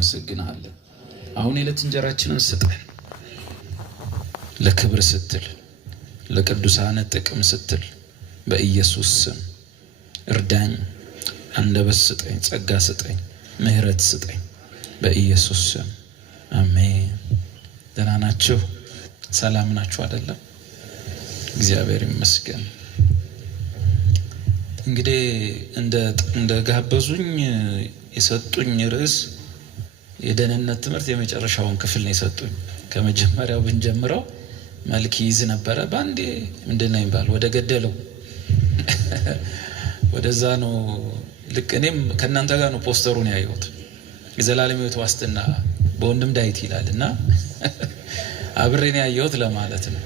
እናመሰግናለን። አሁን የዕለት እንጀራችንን ስጠን። ለክብር ስትል ለቅዱሳን ጥቅም ስትል በኢየሱስ ስም እርዳኝ። አንደበት ስጠኝ፣ ጸጋ ስጠኝ፣ ምህረት ስጠኝ በኢየሱስ ስም አሜን። ደህና ናችሁ? ሰላም ናችሁ አይደለም? እግዚአብሔር ይመስገን። እንግዲህ እንደ ጋበዙኝ የሰጡኝ ርዕስ የደህንነት ትምህርት የመጨረሻውን ክፍል ነው የሰጡኝ። ከመጀመሪያው ብንጀምረው መልክ ይዝ ነበረ። ባንዴ ምንድነው የሚባል ወደ ገደለው ወደዛ ነው። ልክ እኔም ከእናንተ ጋር ነው ፖስተሩን ያየሁት። የዘላለም ሕይወት ዋስትና በወንድም ዳዊት ይላልና አብሬን ያየሁት ለማለት ነው።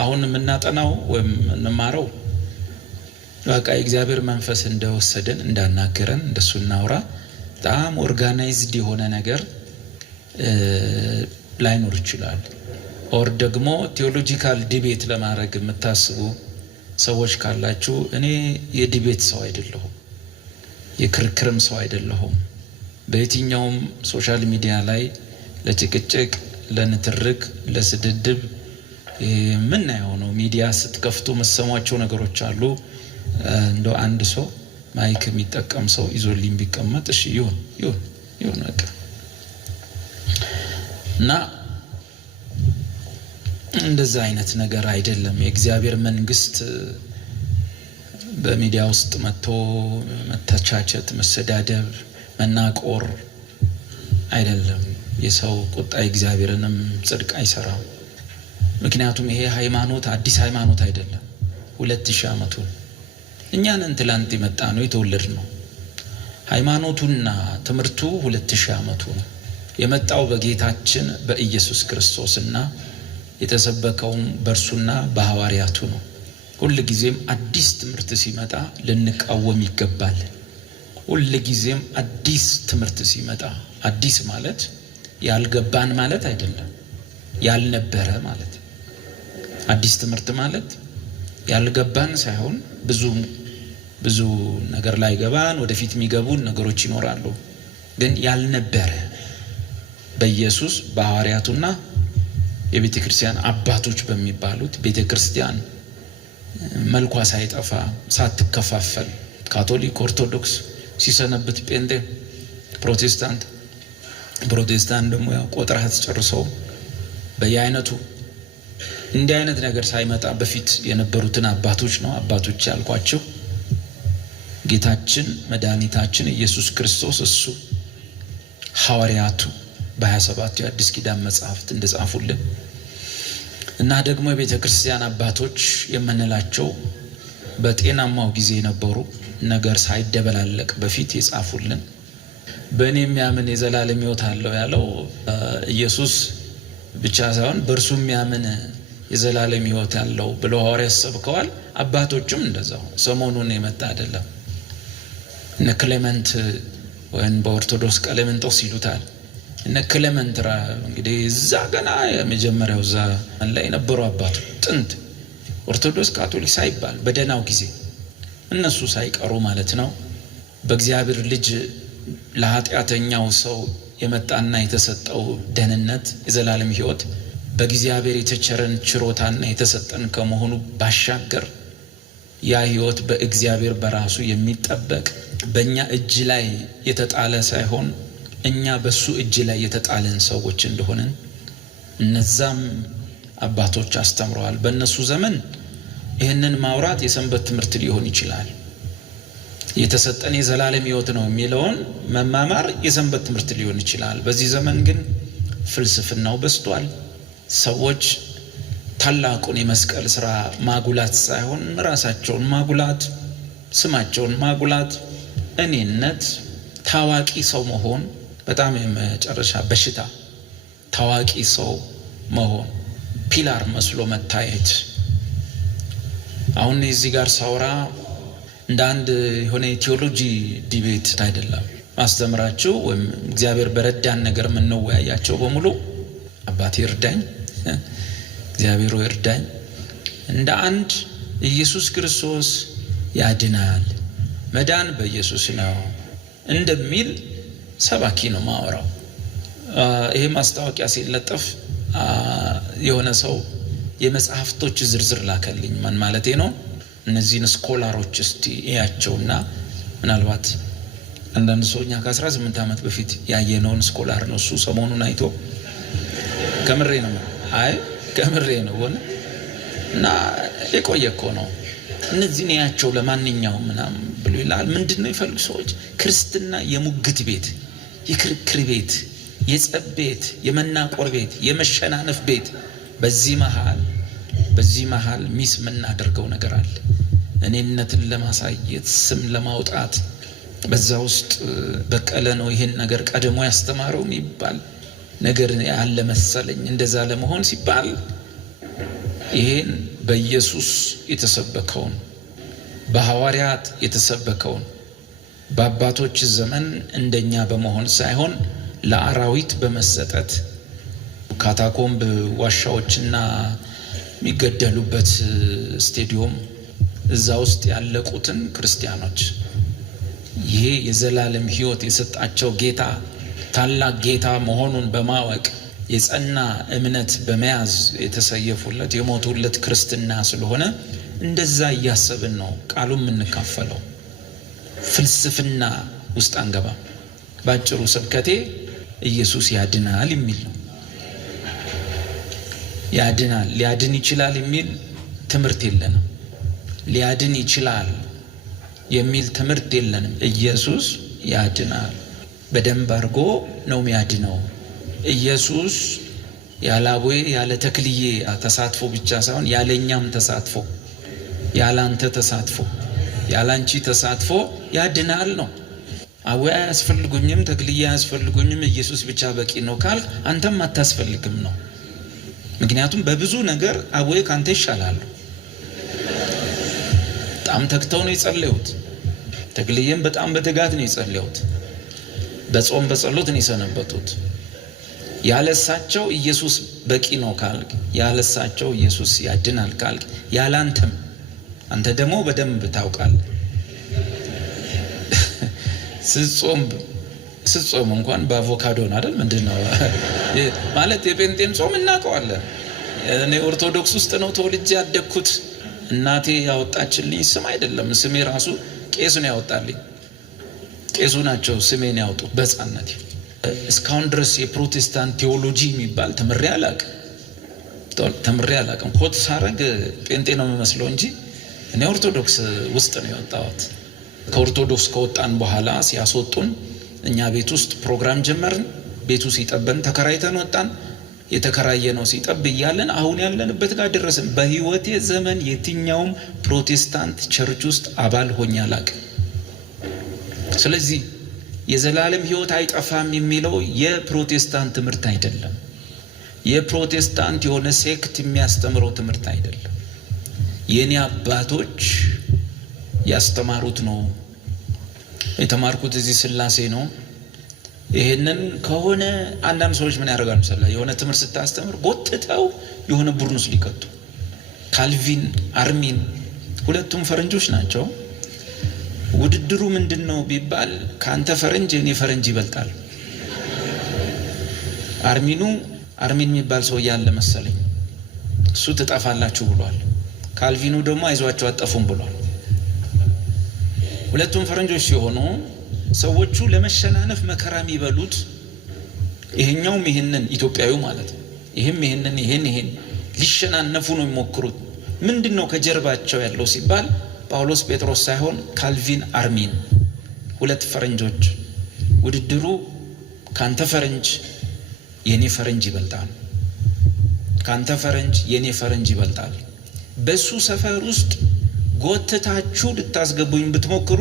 አሁን የምናጠናው ወይም እንማረው በቃ የእግዚአብሔር መንፈስ እንደወሰደን እንዳናገረን እንደሱ እናውራ። በጣም ኦርጋናይዝድ የሆነ ነገር ላይኖር ይችላል። ኦር ደግሞ ቴዎሎጂካል ዲቤት ለማድረግ የምታስቡ ሰዎች ካላችሁ እኔ የዲቤት ሰው አይደለሁም፣ የክርክርም ሰው አይደለሁም። በየትኛውም ሶሻል ሚዲያ ላይ ለጭቅጭቅ፣ ለንትርክ፣ ለስድድብ ምናየው ነው። ሚዲያ ስትከፍቱ መሰሟቸው ነገሮች አሉ። እንደው አንድ ሰው ማይክ የሚጠቀም ሰው ይዞልኝ ቢቀመጥ እሺ ይሁን በቃ። እና እንደዛ አይነት ነገር አይደለም። የእግዚአብሔር መንግስት በሚዲያ ውስጥ መጥቶ መተቻቸት፣ መሰዳደብ፣ መናቆር አይደለም። የሰው ቁጣ እግዚአብሔርንም ጽድቅ አይሰራም። ምክንያቱም ይሄ ሃይማኖት አዲስ ሃይማኖት አይደለም። 2000 ዓመቱ እኛንን ትላንት የመጣ ነው የተወለድ ነው። ሃይማኖቱና ትምህርቱ 2000 ዓመቱ ነው። የመጣው በጌታችን በኢየሱስ ክርስቶስና የተሰበከውም በእርሱና በሐዋርያቱ ነው። ሁል ጊዜም አዲስ ትምህርት ሲመጣ ልንቃወም ይገባል። ሁል ጊዜም አዲስ ትምህርት ሲመጣ፣ አዲስ ማለት ያልገባን ማለት አይደለም፣ ያልነበረ ማለት። አዲስ ትምህርት ማለት ያልገባን ሳይሆን ብዙ ነገር ላይ ገባን፣ ወደፊት የሚገቡን ነገሮች ይኖራሉ። ግን ያልነበረ በኢየሱስ በሐዋርያቱና የቤተ ክርስቲያን አባቶች በሚባሉት ቤተ ክርስቲያን መልኳ ሳይጠፋ ሳትከፋፈል ካቶሊክ፣ ኦርቶዶክስ ሲሰነብት፣ ጴንጤ፣ ፕሮቴስታንት ደግሞ ያው ቆጥራት ጨርሰው በየአይነቱ እንዲህ አይነት ነገር ሳይመጣ በፊት የነበሩትን አባቶች ነው። አባቶች ያልኳቸው ጌታችን መድኃኒታችን ኢየሱስ ክርስቶስ እሱ ሐዋርያቱ በ27 የአዲስ ኪዳን መጽሐፍት እንደጻፉልን እና ደግሞ የቤተ ክርስቲያን አባቶች የምንላቸው በጤናማው ጊዜ የነበሩ ነገር ሳይደበላለቅ በፊት የጻፉልን። በእኔ የሚያምን የዘላለም ሕይወት አለው ያለው ኢየሱስ ብቻ ሳይሆን በእርሱ የሚያምን የዘላለም ሕይወት ያለው ብለው ሐዋርያት ሰብከዋል። አባቶችም እንደዛው። ሰሞኑን የመጣ አይደለም። እነ ክሌመንት ወይም በኦርቶዶክስ ቀሌምንጦስ ይሉታል። እነ ክሌመንት እንግዲህ እዛ ገና የመጀመሪያው እዛ ላይ የነበሩ አባቶች ጥንት ኦርቶዶክስ ካቶሊክ ሳይባል በደናው ጊዜ እነሱ ሳይቀሩ ማለት ነው። በእግዚአብሔር ልጅ ለኃጢአተኛው ሰው የመጣና የተሰጠው ደህንነት የዘላለም ሕይወት በእግዚአብሔር የተቸረን ችሮታና የተሰጠን ከመሆኑ ባሻገር ያ ሕይወት በእግዚአብሔር በራሱ የሚጠበቅ በእኛ እጅ ላይ የተጣለ ሳይሆን እኛ በሱ እጅ ላይ የተጣለን ሰዎች እንደሆነን እነዛም አባቶች አስተምረዋል። በእነሱ ዘመን ይህንን ማውራት የሰንበት ትምህርት ሊሆን ይችላል። የተሰጠን የዘላለም ሕይወት ነው የሚለውን መማማር የሰንበት ትምህርት ሊሆን ይችላል። በዚህ ዘመን ግን ፍልስፍናው በዝቷል። ሰዎች ታላቁን የመስቀል ስራ ማጉላት ሳይሆን ራሳቸውን ማጉላት፣ ስማቸውን ማጉላት፣ እኔነት፣ ታዋቂ ሰው መሆን፣ በጣም የመጨረሻ በሽታ ታዋቂ ሰው መሆን፣ ፒላር መስሎ መታየት። አሁን እዚህ ጋር ሳውራ እንደ አንድ የሆነ ቴዎሎጂ ዲቤት አይደለም ማስተምራችሁ ወይም እግዚአብሔር በረዳን ነገር የምንወያያቸው በሙሉ አባቴ እርዳኝ፣ እግዚአብሔር እርዳኝ፣ እንደ አንድ ኢየሱስ ክርስቶስ ያድናል፣ መዳን በኢየሱስ ነው እንደሚል ሰባኪ ነው ማወራው። ይሄ ማስታወቂያ ሲለጠፍ የሆነ ሰው የመጽሐፍቶች ዝርዝር ላከልኝ። ማን ማለቴ ነው? እነዚህን ስኮላሮች እስቲ እያቸውና ምናልባት አንዳንድ ሰውኛ ከ18 ዓመት በፊት ያየነውን ስኮላር ነው እሱ ሰሞኑን አይቶ ከምሬ ነው ከምሬ ነው ሆነ እና የቆየ እኮ ነው። እነዚህን ያቸው ለማንኛውም ምናምን ብሎ ይላል። ምንድነው ይፈልጉ ሰዎች? ክርስትና የሙግት ቤት፣ የክርክር ቤት፣ የጸብ ቤት፣ የመናቆር ቤት፣ የመሸናነፍ ቤት። በዚህ መሃል ሚስ የምናደርገው ነገር አለ። እኔነትን ለማሳየት ስም ለማውጣት በዛ ውስጥ በቀለ ነው ይሄን ነገር ቀድሞ ያስተማረው የሚባል ነገር ያለ መሰለኝ። እንደዛ ለመሆን ሲባል ይሄን በኢየሱስ የተሰበከውን በሐዋርያት የተሰበከውን በአባቶች ዘመን እንደኛ በመሆን ሳይሆን ለአራዊት በመሰጠት ካታኮምብ ዋሻዎችና የሚገደሉበት ስቴዲዮም እዛ ውስጥ ያለቁትን ክርስቲያኖች ይሄ የዘላለም ሕይወት የሰጣቸው ጌታ ታላቅ ጌታ መሆኑን በማወቅ የጸና እምነት በመያዝ የተሰየፉለት የሞቱለት ክርስትና ስለሆነ እንደዛ እያሰብን ነው ቃሉን የምንካፈለው። ፍልስፍና ውስጥ አንገባም። ባጭሩ ስብከቴ ኢየሱስ ያድናል የሚል ነው። ያድናል፣ ሊያድን ይችላል የሚል ትምህርት የለንም። ሊያድን ይችላል የሚል ትምህርት የለንም። ኢየሱስ ያድናል፣ በደንብ አድርጎ ነው የሚያድነው። ኢየሱስ ያለ አቦዬ ያለ ተክልዬ ተሳትፎ ብቻ ሳይሆን ያለኛም ተሳትፎ፣ ያላንተ ተሳትፎ፣ ያላንቺ ተሳትፎ ያድናል ነው። አቦዬ አያስፈልጉኝም፣ ተክልዬ አያስፈልጉኝም፣ ኢየሱስ ብቻ በቂ ነው ካል አንተም አታስፈልግም ነው። ምክንያቱም በብዙ ነገር አቦዬ ካንተ ይሻላል። በጣም ተግተው ነው የጸለዩት። ተክልዬም በጣም በትጋት ነው የጸለዩት። በጾም በጸሎት ነው የሰነበቱት። ያለሳቸው ኢየሱስ በቂ ነው ካልክ፣ ያለሳቸው ኢየሱስ ያድናል ካልክ፣ ያላንተም አንተ ደግሞ በደንብ ታውቃለህ። ስትጾም እንኳን በአቮካዶ ነው አይደል? ምንድነው ማለት? የጴንጤን ጾም እናውቀዋለን። እኔ ኦርቶዶክስ ውስጥ ነው ተወልጄ ያደግኩት። እናቴ ያወጣችልኝ ስም አይደለም። ስሜ ራሱ ቄስ ነው ያወጣልኝ። ቄሱ ናቸው ስሜን ያወጡ በሕፃንነቴ። እስካሁን ድረስ የፕሮቴስታንት ቴዎሎጂ የሚባል ተምሬ አላውቅም። ኮት ሳረግ ጴንጤ ነው የሚመስለው እንጂ እኔ ኦርቶዶክስ ውስጥ ነው የወጣሁት። ከኦርቶዶክስ ከወጣን በኋላ ሲያስወጡን እኛ ቤት ውስጥ ፕሮግራም ጀመርን። ቤቱ ሲጠበን ተከራይተን ወጣን። የተከራየ ነው ሲጠብ እያለን አሁን ያለንበት ጋር ደረስን። በህይወቴ ዘመን የትኛውም ፕሮቴስታንት ቸርች ውስጥ አባል ሆኜ አላውቅም። ስለዚህ የዘላለም ሕይወት አይጠፋም የሚለው የፕሮቴስታንት ትምህርት አይደለም። የፕሮቴስታንት የሆነ ሴክት የሚያስተምረው ትምህርት አይደለም። የኔ አባቶች ያስተማሩት ነው። የተማርኩት እዚህ ስላሴ ነው። ይሄንን ከሆነ አንዳንድ ሰዎች ምን ያደርጋሉ መሰለህ? የሆነ ትምህርት ስታስተምር ጎትተው የሆነ ቡድን ውስጥ ሊከቱ። ካልቪን፣ አርሚን ሁለቱም ፈረንጆች ናቸው። ውድድሩ ምንድነው ቢባል ካንተ ፈረንጅ እኔ ፈረንጅ ይበልጣል። አርሚን የሚባል ሰው ያለ መሰለኝ፣ እሱ ትጠፋላችሁ ብሏል። ካልቪኑ ደግሞ አይዟችሁ አጠፉም ብሏል። ሁለቱም ፈረንጆች ሲሆኑ ሰዎቹ ለመሸናነፍ መከራ የሚበሉት ይሄኛውም ይሄንን ኢትዮጵያዊው ማለት ነው፣ ይሄም ይሄን ሊሸናነፉ ነው የሚሞክሩት። ምንድነው ከጀርባቸው ያለው ሲባል ጳውሎስ ጴጥሮስ ሳይሆን ካልቪን፣ አርሚን ሁለት ፈረንጆች። ውድድሩ ካንተ ፈረንጅ የኔ ፈረንጅ ይበልጣል፣ ካንተ ፈረንጅ የኔ ፈረንጅ ይበልጣል። በሱ ሰፈር ውስጥ ጎትታችሁ ልታስገቡኝ ብትሞክሩ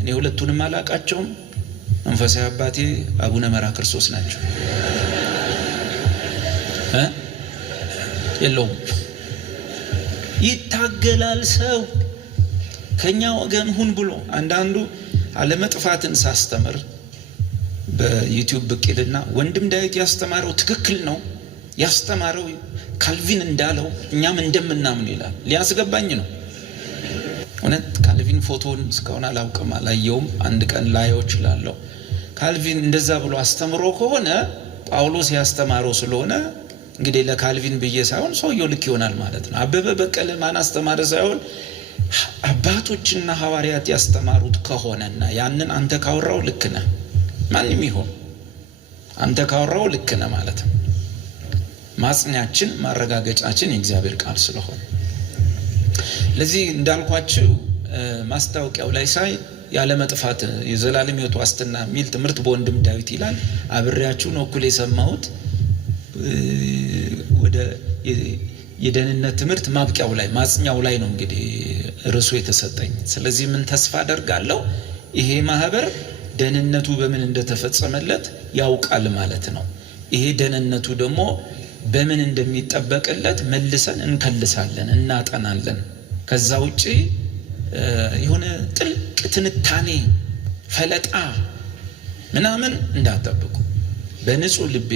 እኔ ሁለቱንም አላቃቸውም። መንፈሳዊ አባቴ አቡነ መራ ክርስቶስ ናቸው። የለውም። ይታገላል ሰው ከኛ ወገን ሁን ብሎ። አንዳንዱ አለመጥፋትን ሳስተምር በዩቲዩብ ብቅልና ወንድም ዳዊት ያስተማረው ትክክል ነው፣ ያስተማረው ካልቪን እንዳለው እኛም እንደምናምን ይላል። ሊያስገባኝ ነው። እውነት ካልቪን ፎቶን እስካሁን አላውቅም፣ አላየውም። አንድ ቀን ላየው እችላለሁ። ካልቪን እንደዛ ብሎ አስተምሮ ከሆነ ጳውሎስ ያስተማረው ስለሆነ እንግዲህ ለካልቪን ብዬ ሳይሆን ሰውየው ልክ ይሆናል ማለት ነው። አበበ በቀለ ማን አስተማረ ሳይሆን አባቶችና ሐዋርያት ያስተማሩት ከሆነና ያንን አንተ ካወራው ልክ ነህ፣ ማንም ይሁን አንተ ካወራው ልክ ነህ ማለት ነው። ማጽኛችን ማረጋገጫችን የእግዚአብሔር ቃል ስለሆነ ለዚህ እንዳልኳችሁ ማስታወቂያው ላይ ሳይ ያለ መጥፋት የዘላለም ሕይወት ዋስትና ሚል ትምህርት በወንድም ዳዊት ይላል። አብሬያችሁ ነው እኩል የሰማሁት። ወደ የደህንነት ትምህርት ማብቂያው ላይ ማጽኛው ላይ ነው እንግዲህ ርዕሱ የተሰጠኝ። ስለዚህ ምን ተስፋ አደርጋለሁ ይሄ ማህበር ደህንነቱ በምን እንደተፈጸመለት ያውቃል ማለት ነው። ይሄ ደህንነቱ ደግሞ በምን እንደሚጠበቅለት መልሰን እንከልሳለን፣ እናጠናለን። ከዛ ውጪ የሆነ ጥልቅ ትንታኔ ፈለጣ ምናምን እንዳትጠብቁ። በንጹህ ልቤ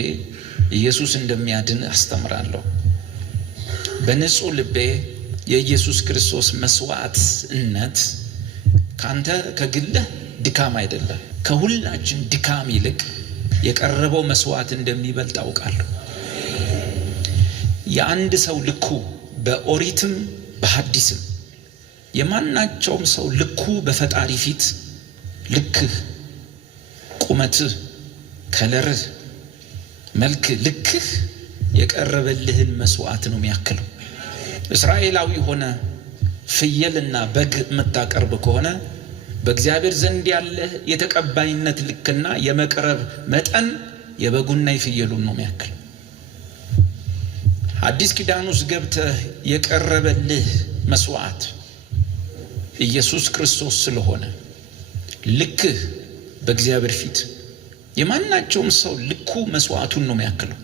ኢየሱስ እንደሚያድን አስተምራለሁ። በንጹህ ልቤ የኢየሱስ ክርስቶስ መስዋዕትነት ካንተ ከግልህ ድካም አይደለም፣ ከሁላችን ድካም ይልቅ የቀረበው መስዋዕት እንደሚበልጥ አውቃለሁ። የአንድ ሰው ልኩ በኦሪትም በሐዲስም የማናቸውም ሰው ልኩ በፈጣሪ ፊት ልክህ፣ ቁመትህ፣ ከለርህ፣ መልክ ልክህ የቀረበልህን መስዋዕት ነው የሚያክለው። እስራኤላዊ ሆነ ፍየልና በግ የምታቀርብ ከሆነ በእግዚአብሔር ዘንድ ያለ የተቀባይነት ልክና የመቅረብ መጠን የበጉና የፍየሉን ነው የሚያክለው። አዲስ ኪዳን ውስጥ ገብተህ የቀረበልህ መስዋዕት ኢየሱስ ክርስቶስ ስለሆነ ልክህ በእግዚአብሔር ፊት የማናቸውም ሰው ልኩ መስዋዕቱን ነው የሚያክለው።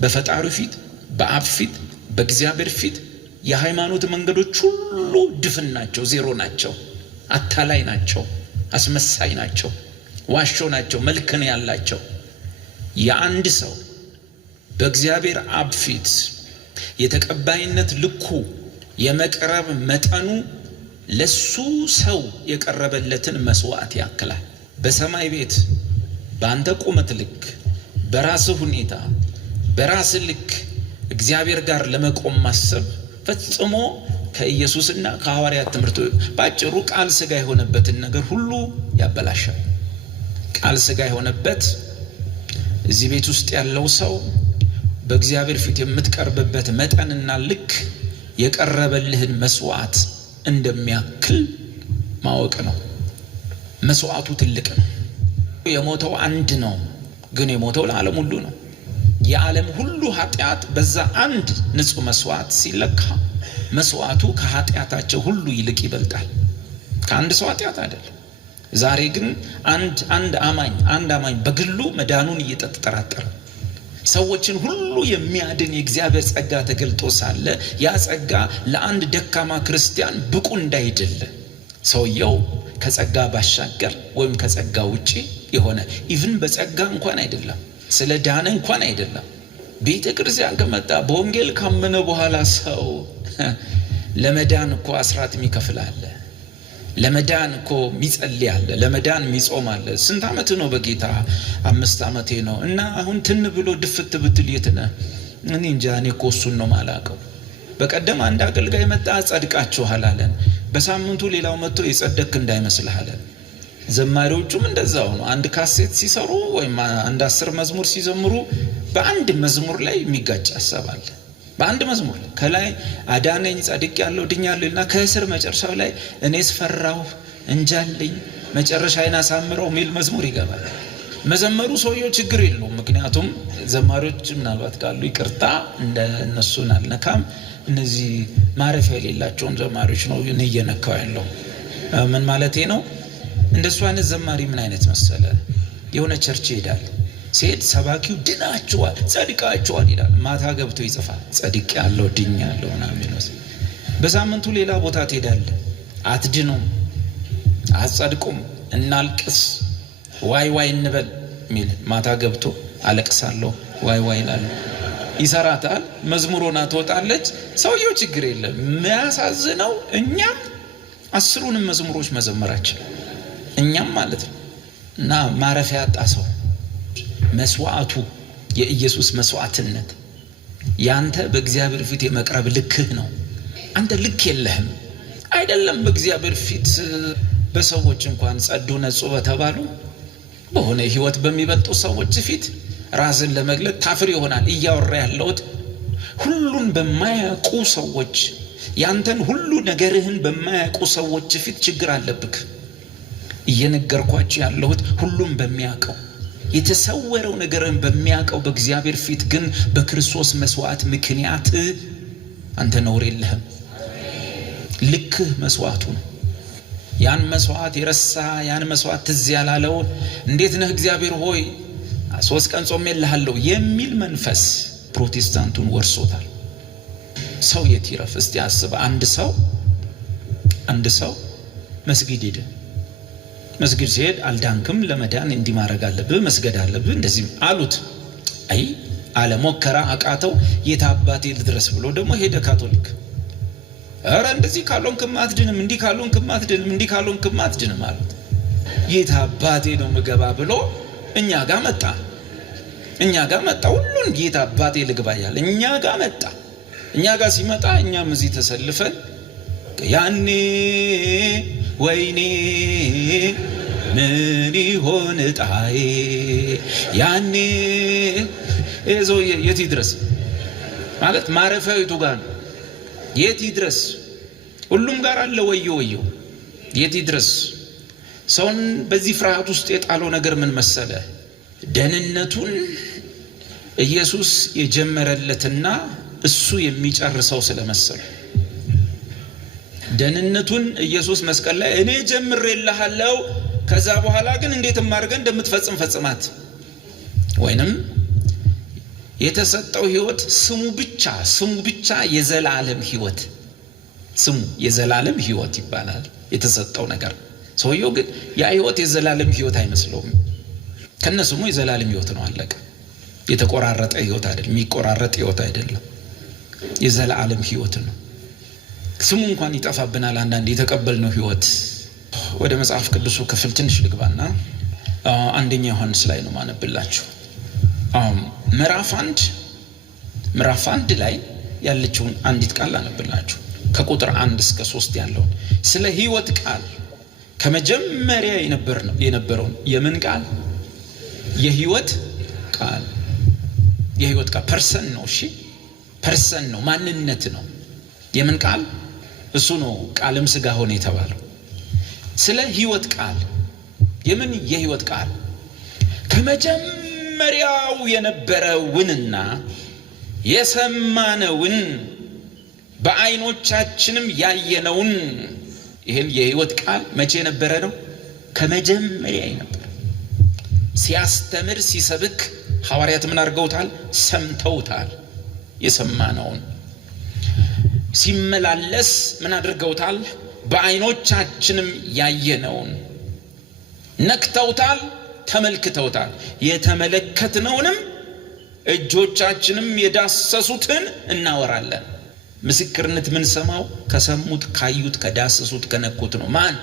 በፈጣሪ ፊት፣ በአብ ፊት፣ በእግዚአብሔር ፊት የሃይማኖት መንገዶች ሁሉ ድፍን ናቸው፣ ዜሮ ናቸው፣ አታላይ ናቸው፣ አስመሳይ ናቸው፣ ዋሾ ናቸው፣ መልክን ያላቸው። የአንድ ሰው በእግዚአብሔር አብ ፊት የተቀባይነት ልኩ የመቅረብ መጠኑ ለሱ ሰው የቀረበለትን መስዋዕት ያክላል። በሰማይ ቤት በአንተ ቁመት ልክ፣ በራስህ ሁኔታ፣ በራስህ ልክ እግዚአብሔር ጋር ለመቆም ማሰብ ፈጽሞ ከኢየሱስና ከሐዋርያት ትምህርት ባጭሩ ቃል ሥጋ የሆነበትን ነገር ሁሉ ያበላሻል። ቃል ሥጋ የሆነበት እዚህ ቤት ውስጥ ያለው ሰው በእግዚአብሔር ፊት የምትቀርብበት መጠንና ልክ የቀረበልህን መስዋዕት እንደሚያክል ማወቅ ነው። መስዋዕቱ ትልቅ ነው። የሞተው አንድ ነው፣ ግን የሞተው ለዓለም ሁሉ ነው። የዓለም ሁሉ ኃጢአት በዛ አንድ ንጹህ መስዋዕት ሲለካ መስዋዕቱ ከኃጢአታቸው ሁሉ ይልቅ ይበልጣል። ከአንድ ሰው ኃጢአት አይደለም። ዛሬ ግን አንድ አማኝ በግሉ መዳኑን እየተጠራጠረ ሰዎችን ሁሉ የሚያድን የእግዚአብሔር ጸጋ ተገልጦ ሳለ ያ ጸጋ ለአንድ ደካማ ክርስቲያን ብቁ እንዳይደለ ሰውየው ከጸጋ ባሻገር ወይም ከጸጋ ውጪ የሆነ ኢቭን በጸጋ እንኳን አይደለም፣ ስለ ዳነ እንኳን አይደለም። ቤተ ክርስቲያን ከመጣ በወንጌል ካመነ በኋላ ሰው ለመዳን እኮ አስራት የሚከፍል አለ፣ ለመዳን እኮ የሚጸልይ አለ፣ ለመዳን የሚጾም አለ። ስንት ዓመት ነው በጌታ? 5 ዓመቴ ነው። እና አሁን ትን ብሎ ድፍት ብትል የት ነህ? እኔ እንጃ፣ እኔ እኮ እሱን ነው ማላውቀው። በቀደም አንድ አገልጋይ መጣ፣ ጸድቃችኋል አለን። በሳምንቱ ሌላው መጥቶ የጸደክ እንዳይመስልህ አለን። ዘማሪዎቹም እንደዛው ነው። አንድ ካሴት ሲሰሩ ወይም አንድ 10 መዝሙር ሲዘምሩ በአንድ መዝሙር ላይ የሚጋጭ ሐሳብ አለ። በአንድ መዝሙር ከላይ አዳነኝ፣ ጸድቅ ያለው ድኛለሁ እና ከስር መጨረሻው ላይ እኔስ ፈራሁ እንጃልኝ መጨረሻዬን አሳምረው ሚል መዝሙር ይገባል። መዘመሩ ሰውየው ችግር የለውም። ምክንያቱም ዘማሪዎች ምናልባት ካሉ ይቅርታ እንደነሱን አልነካም። እነዚህ ማረፊያ የሌላቸውን ዘማሪዎች ነው እየነካው ያለው። ምን ማለቴ ነው? እንደሱ አይነት ዘማሪ ምን አይነት መሰለ? የሆነ ቸርች ይሄዳል። ሲሄድ ሰባኪው ድናችኋል፣ ጸድቃችኋል ይላል። ማታ ገብቶ ይጽፋል ጸድቅ ያለው ድኛ ያለው ምናምን ነው። በሳምንቱ ሌላ ቦታ ትሄዳለህ፣ አትድኑም፣ አትጸድቁም፣ እናልቅስ፣ ዋይ ዋይ እንበል ሚል ማታ ገብቶ አለቅሳለሁ ዋይ ዋይ ይላል። ይሰራታል፣ መዝሙሮና ትወጣለች። ሰውየው ችግር የለም። የሚያሳዝነው እኛም 10ሩንም መዝሙሮች መዘመራችን እኛም ማለት ነው። እና ማረፊያ ያጣ ሰው መስዋዕቱ የኢየሱስ መስዋዕትነት ያንተ በእግዚአብሔር ፊት የመቅረብ ልክህ ነው። አንተ ልክ የለህም አይደለም በእግዚአብሔር ፊት በሰዎች እንኳን ጸዱ ነጹ በተባሉ በሆነ ህይወት በሚበልጡ ሰዎች ፊት ራስን ለመግለጥ ታፍር ይሆናል። እያወራ ያለሁት ሁሉን በማያውቁ ሰዎች ያንተን ሁሉ ነገርህን በማያውቁ ሰዎች ፊት ችግር አለብክ። እየነገርኳችሁ ያለሁት ሁሉም በሚያውቀው የተሰወረው ነገርን በሚያውቀው በእግዚአብሔር ፊት ግን በክርስቶስ መስዋዕት ምክንያት አንተ ነውር የለህም። ልክህ መስዋዕቱ ነው። ያን መስዋዕት የረሳ ያን መስዋዕት ትዝ ያላለው እንዴት ነህ እግዚአብሔር ሆይ 3 ቀን ጾሜልሃለሁ የሚል መንፈስ ፕሮቴስታንቱን ወርሶታል። ሰው የት ይረፍ እስቲ አስብ። አንድ ሰው መስጊድ ሄደ። መስጊድ ሲሄድ አልዳንክም፣ ለመዳን እንዲህ ማድረግ አለብህ፣ መስገድ አለብህ እንደዚህ አሉት። አይ አለ፣ ሞከራ፣ አቃተው። የት አባቴ ልድረስ ብሎ ደግሞ ሄደ ካቶሊክ። ኧረ እንደዚህ ካልሆንክማ አትድንም፣ እንዲህ ካልሆንክማ አትድንም፣ እንዲህ ካልሆንክማ አትድንም አሉት። የት አባቴ ነው ምገባ ብሎ እኛ ጋር መጣ። ሁሉን ጌታ አባቴ ልግባ ያለ እኛ ጋር መጣ። እኛ ጋር ሲመጣ እኛም እዚህ ተሰልፈን ያኔ ወይኔ ምን ይሆን ጣዬ ያኔ የት ይድረስ ማለት ማረፊያዊቱ ጋር ነው። የት ይድረስ? ሁሉም ጋር አለ። ወዮ የት ይድረስ? ሰውን በዚህ ፍርሃት ውስጥ የጣለው ነገር ምን መሰለ? ደህንነቱን ኢየሱስ የጀመረለትና እሱ የሚጨርሰው ስለመሰለ ደህንነቱን ኢየሱስ መስቀል ላይ እኔ ጀምሬልሃለሁ ከዛ በኋላ ግን እንዴት ማድረግ እንደምትፈጽም ፈጽማት። ወይንም የተሰጠው ህይወት ስሙ ብቻ የዘላለም ህይወት፣ ስሙ የዘላለም ህይወት ይባላል የተሰጠው ነገር። ሰውየው ግን ያ ህይወት የዘላለም ህይወት አይመስለውም። ከነስሙ የዘላለም ህይወት ነው፣ አለቀ። የተቆራረጠ ህይወት አይደለም፣ የሚቆራረጥ ህይወት አይደለም፣ የዘላለም ህይወት ነው። ስሙ እንኳን ይጠፋብናል አንዳንዴ የተቀበልነው ህይወት። ወደ መጽሐፍ ቅዱሱ ክፍል ትንሽ ልግባና አንደኛ ዮሐንስ ላይ ነው ማነብላችሁ። ምዕራፍ 1 ላይ ያለችውን አንዲት ቃል አነብላችሁ ከቁጥር 1 እስከ 3 ያለውን ስለ ህይወት ቃል ከመጀመሪያ የነበረውን የምን ቃል? የህይወት ቃል ፐርሰን ነው። እሺ ፐርሰን ነው፣ ማንነት ነው። የምን ቃል? እሱ ነው ቃልም ሥጋ ሆነ የተባለው። ስለ ህይወት ቃል የምን የህይወት ቃል? ከመጀመሪያው የነበረውንና የሰማነውን በዓይኖቻችንም ያየነውን። ይሄን የህይወት ቃል መቼ የነበረ ነው? ከመጀመሪያ የነበረ። ሲያስተምር ሲሰብክ ሐዋርያት ምን አድርገውታል? ሰምተውታል። የሰማነውን ሲመላለስ ምን አድርገውታል? በዓይኖቻችንም ያየነውን ነክተውታል፣ ተመልክተውታል። የተመለከትነውንም እጆቻችንም የዳሰሱትን እናወራለን። ምስክርነት ምን ሰማው? ከሰሙት፣ ካዩት፣ ከዳሰሱት፣ ከነኩት ነው። ማን?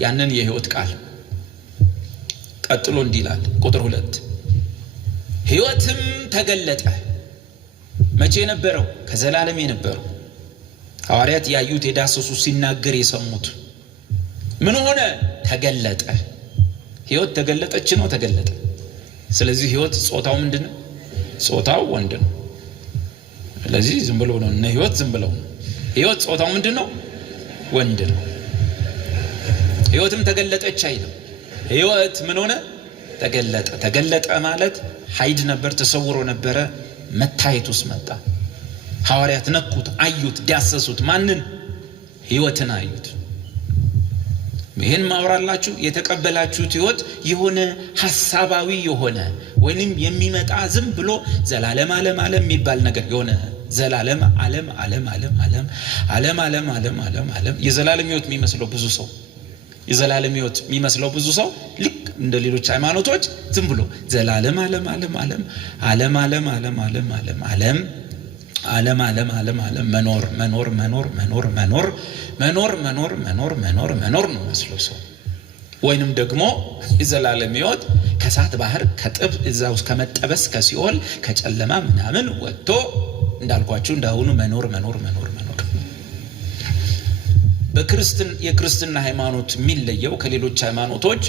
ያንን የህይወት ቃል። ቀጥሎ እንዲህ ይላል ቁጥር 2 ህይወትም ተገለጠ። መቼ የነበረው? ከዘላለም የነበረው። ሐዋርያት ያዩት፣ የዳሰሱት፣ ሲናገር የሰሙት ምን ሆነ? ተገለጠ። ህይወት ተገለጠች ነው፣ ተገለጠ። ስለዚህ ህይወት ጾታው ምንድነው? ጾታው ወንድ ነው። ስለዚህ ዝም ብሎ ነው እነ ህይወት ዝም ብለው ነው። ህይወት ጾታው ምንድነው? ወንድ ነው። ህይወትም ተገለጠች አይደለም። ህይወት ምን ሆነ? ተገለጠ። ተገለጠ ማለት ኃይድ ነበር፣ ተሰውሮ ነበረ፣ መታየት ውስጥ መጣ። ሐዋርያት ነኩት፣ አዩት፣ ዳሰሱት። ማንን? ህይወትን አዩት። ይሄን ማውራላችሁ የተቀበላችሁት ህይወት የሆነ ሐሳባዊ የሆነ ወይንም የሚመጣ ዝም ብሎ ዘላለም ዓለም የሚባል ነገር የሆነ ዘላለም ዓለም የዘላለም ህይወት የሚመስለው ብዙ ሰው ልክ እንደ ሌሎች ሃይማኖቶች ዝም ብሎ ዘላለም ዓለም መኖር ነው መስሎ ሰው ወይንም ደግሞ የዘላለም ሕይወት ከሳት ባህር ከጥብ እዛው ከመጠበስ ከሲኦል ከጨለማ ምናምን ወጥቶ እንዳልኳችሁ እንዳሁኑ መኖር። የክርስትና ሃይማኖት የሚለየው ከሌሎች ሃይማኖቶች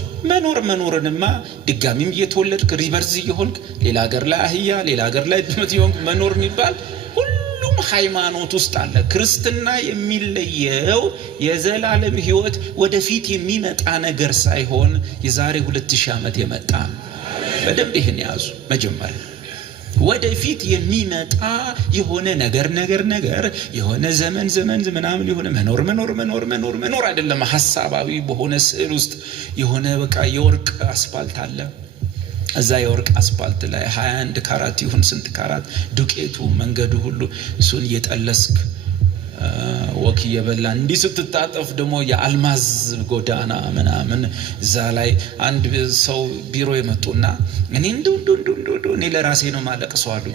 መኖርንማ ድጋሚም እየተወለድክ ሪቨርስ እየሆንክ ሌላ ሀገር ላይ አህያ ሌላ ሀገር ላይ ድመት እየሆንክ መኖር የሚባል ሁሉም ሃይማኖት ውስጥ አለ። ክርስትና የሚለየው የዘላለም ሕይወት ወደፊት የሚመጣ ነገር ሳይሆን የዛሬ 2000 ዓመት የመጣ በደንብ ይሄን ያዙ። መጀመሪያ ወደፊት የሚመጣ የሆነ ነገር የሆነ ዘመን ምናምን የሆነ መኖር አይደለም። ሐሳባዊ በሆነ ስዕል ውስጥ የሆነ በቃ የወርቅ አስፋልት አለ። እዛ የወርቅ አስፋልት ላይ 21 ካራት ይሁን ስንት ካራት ዱቄቱ መንገዱ ሁሉ እሱን እየጠለስክ ወክ እየበላ እንዲህ ስትታጠፍ ደግሞ የአልማዝ ጎዳና ምናምን እዛ ላይ አንድ ሰው ቢሮ የመጡና እኔ እኔ ለራሴ ነው ማለቅሰው አሉ።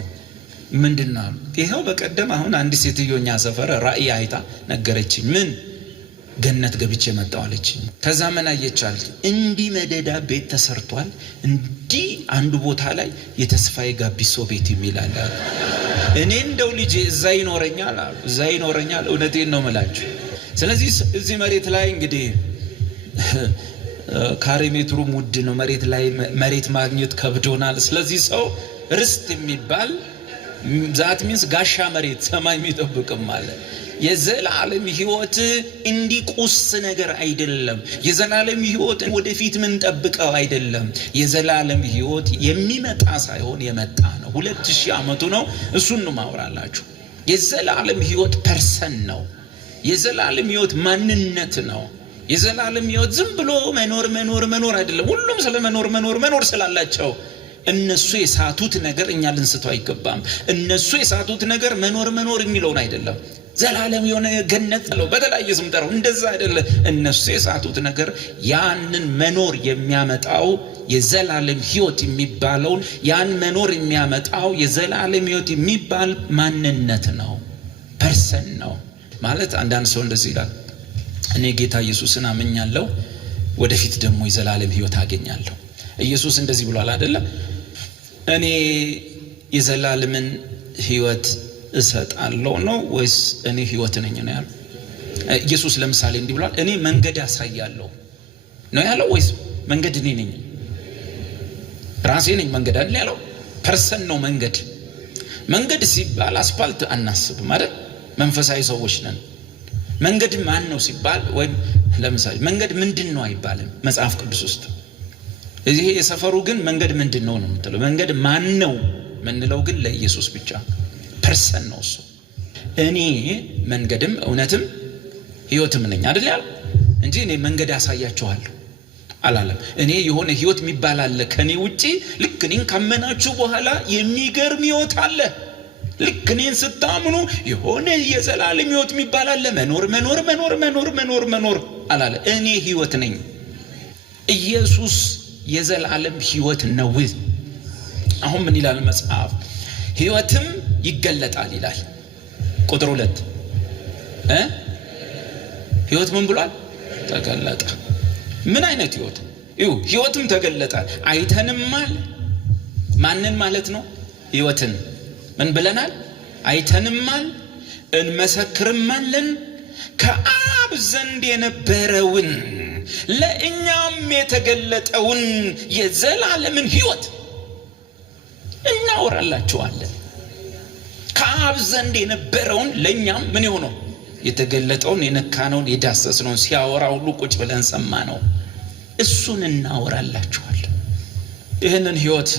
ምንድነው? ይሄው በቀደም አሁን አንድ ሴትዮኛ ሰፈር ራእይ አይታ ነገረችኝ። ምን ገነት ገብቼ መጣሁ አለችኝ። ከዛ ምን አየቻል? እንዲህ መደዳ ቤት ተሰርቷል። እንዲህ አንዱ ቦታ ላይ የተስፋዬ ጋቢሶ ቤት ይላል። እኔ እንደው ልጄ እዛ ይኖረኛል። እውነቴን ነው የምላችሁ። ስለዚህ እዚህ መሬት ላይ እንግዲህ ካሬ ሜትሩ ውድ ነው። መሬት ማግኘት ከብዶናል። ስለዚህ ሰው ርስት የሚባል ዛት ሚንስ ጋሻ መሬት ሰማይ የሚጠብቅም አለ። የዘላለም ሕይወት እንዲቁስ ነገር አይደለም። የዘላለም ሕይወት ወደፊት ምን ጠብቀው አይደለም። የዘላለም ሕይወት የሚመጣ ሳይሆን የመጣ ነው። 2000 ዓመቱ ነው። እሱን ነው ማወራላችሁ። የዘላለም ሕይወት ፐርሰን ነው። የዘላለም ሕይወት ማንነት ነው። የዘላለም ሕይወት ዝም ብሎ መኖር አይደለም። ሁሉም ስለ መኖር ስላላቸው እነሱ የሳቱት ነገር እኛ ልንስተው አይገባም። እነሱ የሳቱት ነገር መኖር የሚለውን አይደለም። ዘላለም የሆነ ገነት ነው በተለያየ ስም ጠራው። እንደዛ አይደለም። እነሱ የሳቱት ነገር ያንን መኖር የሚያመጣው የዘላለም ሕይወት የሚባለውን ያን መኖር የሚያመጣው የዘላለም ሕይወት የሚባል ማንነት ነው፣ ፐርሰን ነው ማለት። አንዳንድ ሰው እንደዚህ ይላል፣ እኔ ጌታ ኢየሱስን አመኛለሁ፣ ወደፊት ደግሞ የዘላለም ሕይወት አገኛለሁ። ኢየሱስ እንደዚህ ብሏል አይደለም? እኔ የዘላለምን ሕይወት እሰጣለሁ ነው ወይስ እኔ ሕይወት ነኝ ነው ያለው? ኢየሱስ ለምሳሌ እንዲህ ብሏል፣ እኔ መንገድ አሳያለሁ ነው ያለው ወይስ መንገድ እኔ ነኝ? ራሴ ነኝ መንገድ አይደል ያለው? ፐርሰን ነው መንገድ ሲባል አስፋልት አናስብም አይደል? መንፈሳዊ ሰዎች ነን። መንገድ ማን ነው ሲባል ወይም ለምሳሌ መንገድ ምንድነው አይባልም መጽሐፍ ቅዱስ ውስጥ። እዚህ የሰፈሩ ግን መንገድ ምንድነው ነው የምትለው። መንገድ ማን ነው ምንለው ግን ለኢየሱስ ብቻ ፐርሰን ነው እሱ። እኔ መንገድም እውነትም ሕይወትም ነኝ አይደል ያለው እንጂ እኔ መንገድ አሳያችኋለሁ አላለም። እኔ የሆነ ሕይወት የሚባል አለ ከኔ ውጪ። ልክ እኔን ካመናችሁ በኋላ የሚገርም ሕይወት አለ። ልክ እኔን ስታምኑ የሆነ የዘላለም ሕይወት የሚባል አለ። መኖር አላለ። እኔ ሕይወት ነኝ። ኢየሱስ የዘላለም ሕይወት ነው። አሁን ምን ይላል መጽሐፍ? ሕይወትም ይገለጣል ይላል። ቁጥር 2 ሕይወት ምን ብሏል? ተገለጠ። ምን አይነት ሕይወት? ሕይወትም ተገለጠ። አይተንማል። ማንን ማለት ነው? ሕይወትን ምን ብለናል? አይተንማል፣ እንመሰክርማለን ከአብ ዘንድ የነበረውን ለእኛም የተገለጠውን የዘላለምን ሕይወት እናወራላችኋለን። ከአብ ዘንድ የነበረውን ለእኛም ምን የሆነው የተገለጠውን የነካነውን የዳሰስነውን ሲያወራ ሁሉ ቁጭ ብለን ሰማነው። እሱን እናወራላችኋለን። ይህንን ሕይወት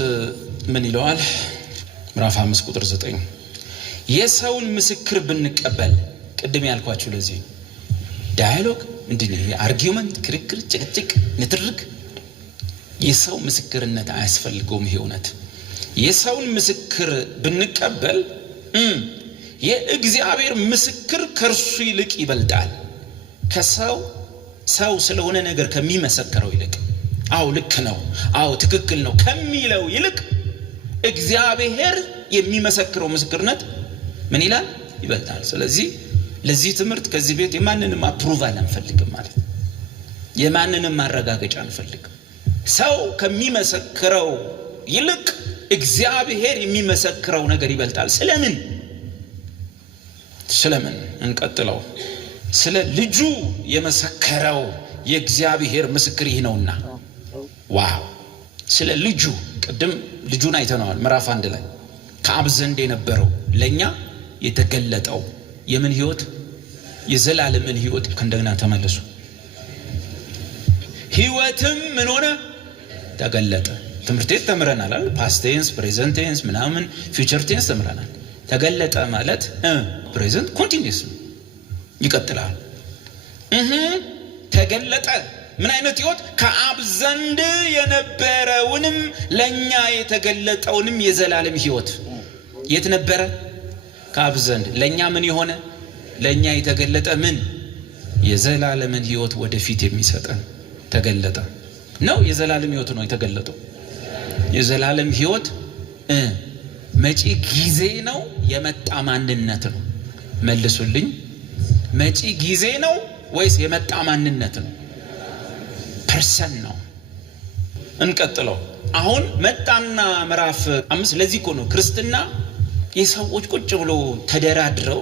ምን ይለዋል? ምዕራፍ 5 ቁጥር 9 የሰውን ምስክር ብንቀበል፣ ቅድም ያልኳችሁ ለዚህ ዳያሎግ ምንድነው? አርጊውመንት፣ ክርክር፣ ጭቅጭቅ፣ ንትርክ የሰው ምስክርነት አያስፈልገውም። ይሄ እውነት የሰውን ምስክር ብንቀበል የእግዚአብሔር ምስክር ከእርሱ ይልቅ ይበልጣል። ሰው ስለሆነ ነገር ከሚመሰክረው ይልቅ አዎ ልክ ነው፣ አዎ ትክክል ነው ከሚለው ይልቅ እግዚአብሔር የሚመሰክረው ምስክርነት ምን ይላል? ይበልጣል። ስለዚህ ለዚህ ትምህርት ከዚህ ቤት የማንንም አፕሩቫል አንፈልግም ማለት የማንንም ማረጋገጫ አንፈልግም። ሰው ከሚመሰክረው ይልቅ እግዚአብሔር የሚመሰክረው ነገር ይበልጣል። ስለምን እንቀጥለው። ስለ ልጁ የመሰከረው የእግዚአብሔር ምስክር ይህ ነውና። ዋው! ስለ ልጁ ቅድም ልጁን አይተነዋል ምዕራፍ 1 ላይ ከአብ ዘንድ የነበረው ለኛ የተገለጠው የምን ህይወት? የዘላለምን ህይወት። ከእንደገና ተመለሱ። ህይወትም ምን ሆነ? ተገለጠ። ትምህርት ቤት ተምረናል አይደል? ፓስት ቴንስ፣ ፕሬዘንት ቴንስ ምናምን ፊውቸር ቴንስ ተምረናል። ተገለጠ ማለት ፕሬዘንት ኮንቲኒዩስ ይቀጥላል። ተገለጠ ምን አይነት ህይወት? ከአብ ዘንድ የነበረውንም ለኛ የተገለጠውንም የዘላለም ህይወት። የት ነበረ? ከአብ ዘንድ ለኛ ምን የሆነ? ለኛ የተገለጠ ምን? የዘላለምን ህይወት ወደፊት የሚሰጠን ተገለጠ ነው። የዘላለም ህይወት ነው የተገለጠው። የዘላለም ህይወት መጪ ጊዜ ነው? የመጣ ማንነት ነው? መልሱልኝ። መጪ ጊዜ ነው ወይስ የመጣ ማንነት ነው? ፐርሰን ነው። እንቀጥለው። አሁን መጣና ምዕራፍ 5 ለዚህ እኮ ነው ክርስትና የሰዎች ቁጭ ብሎ ተደራድረው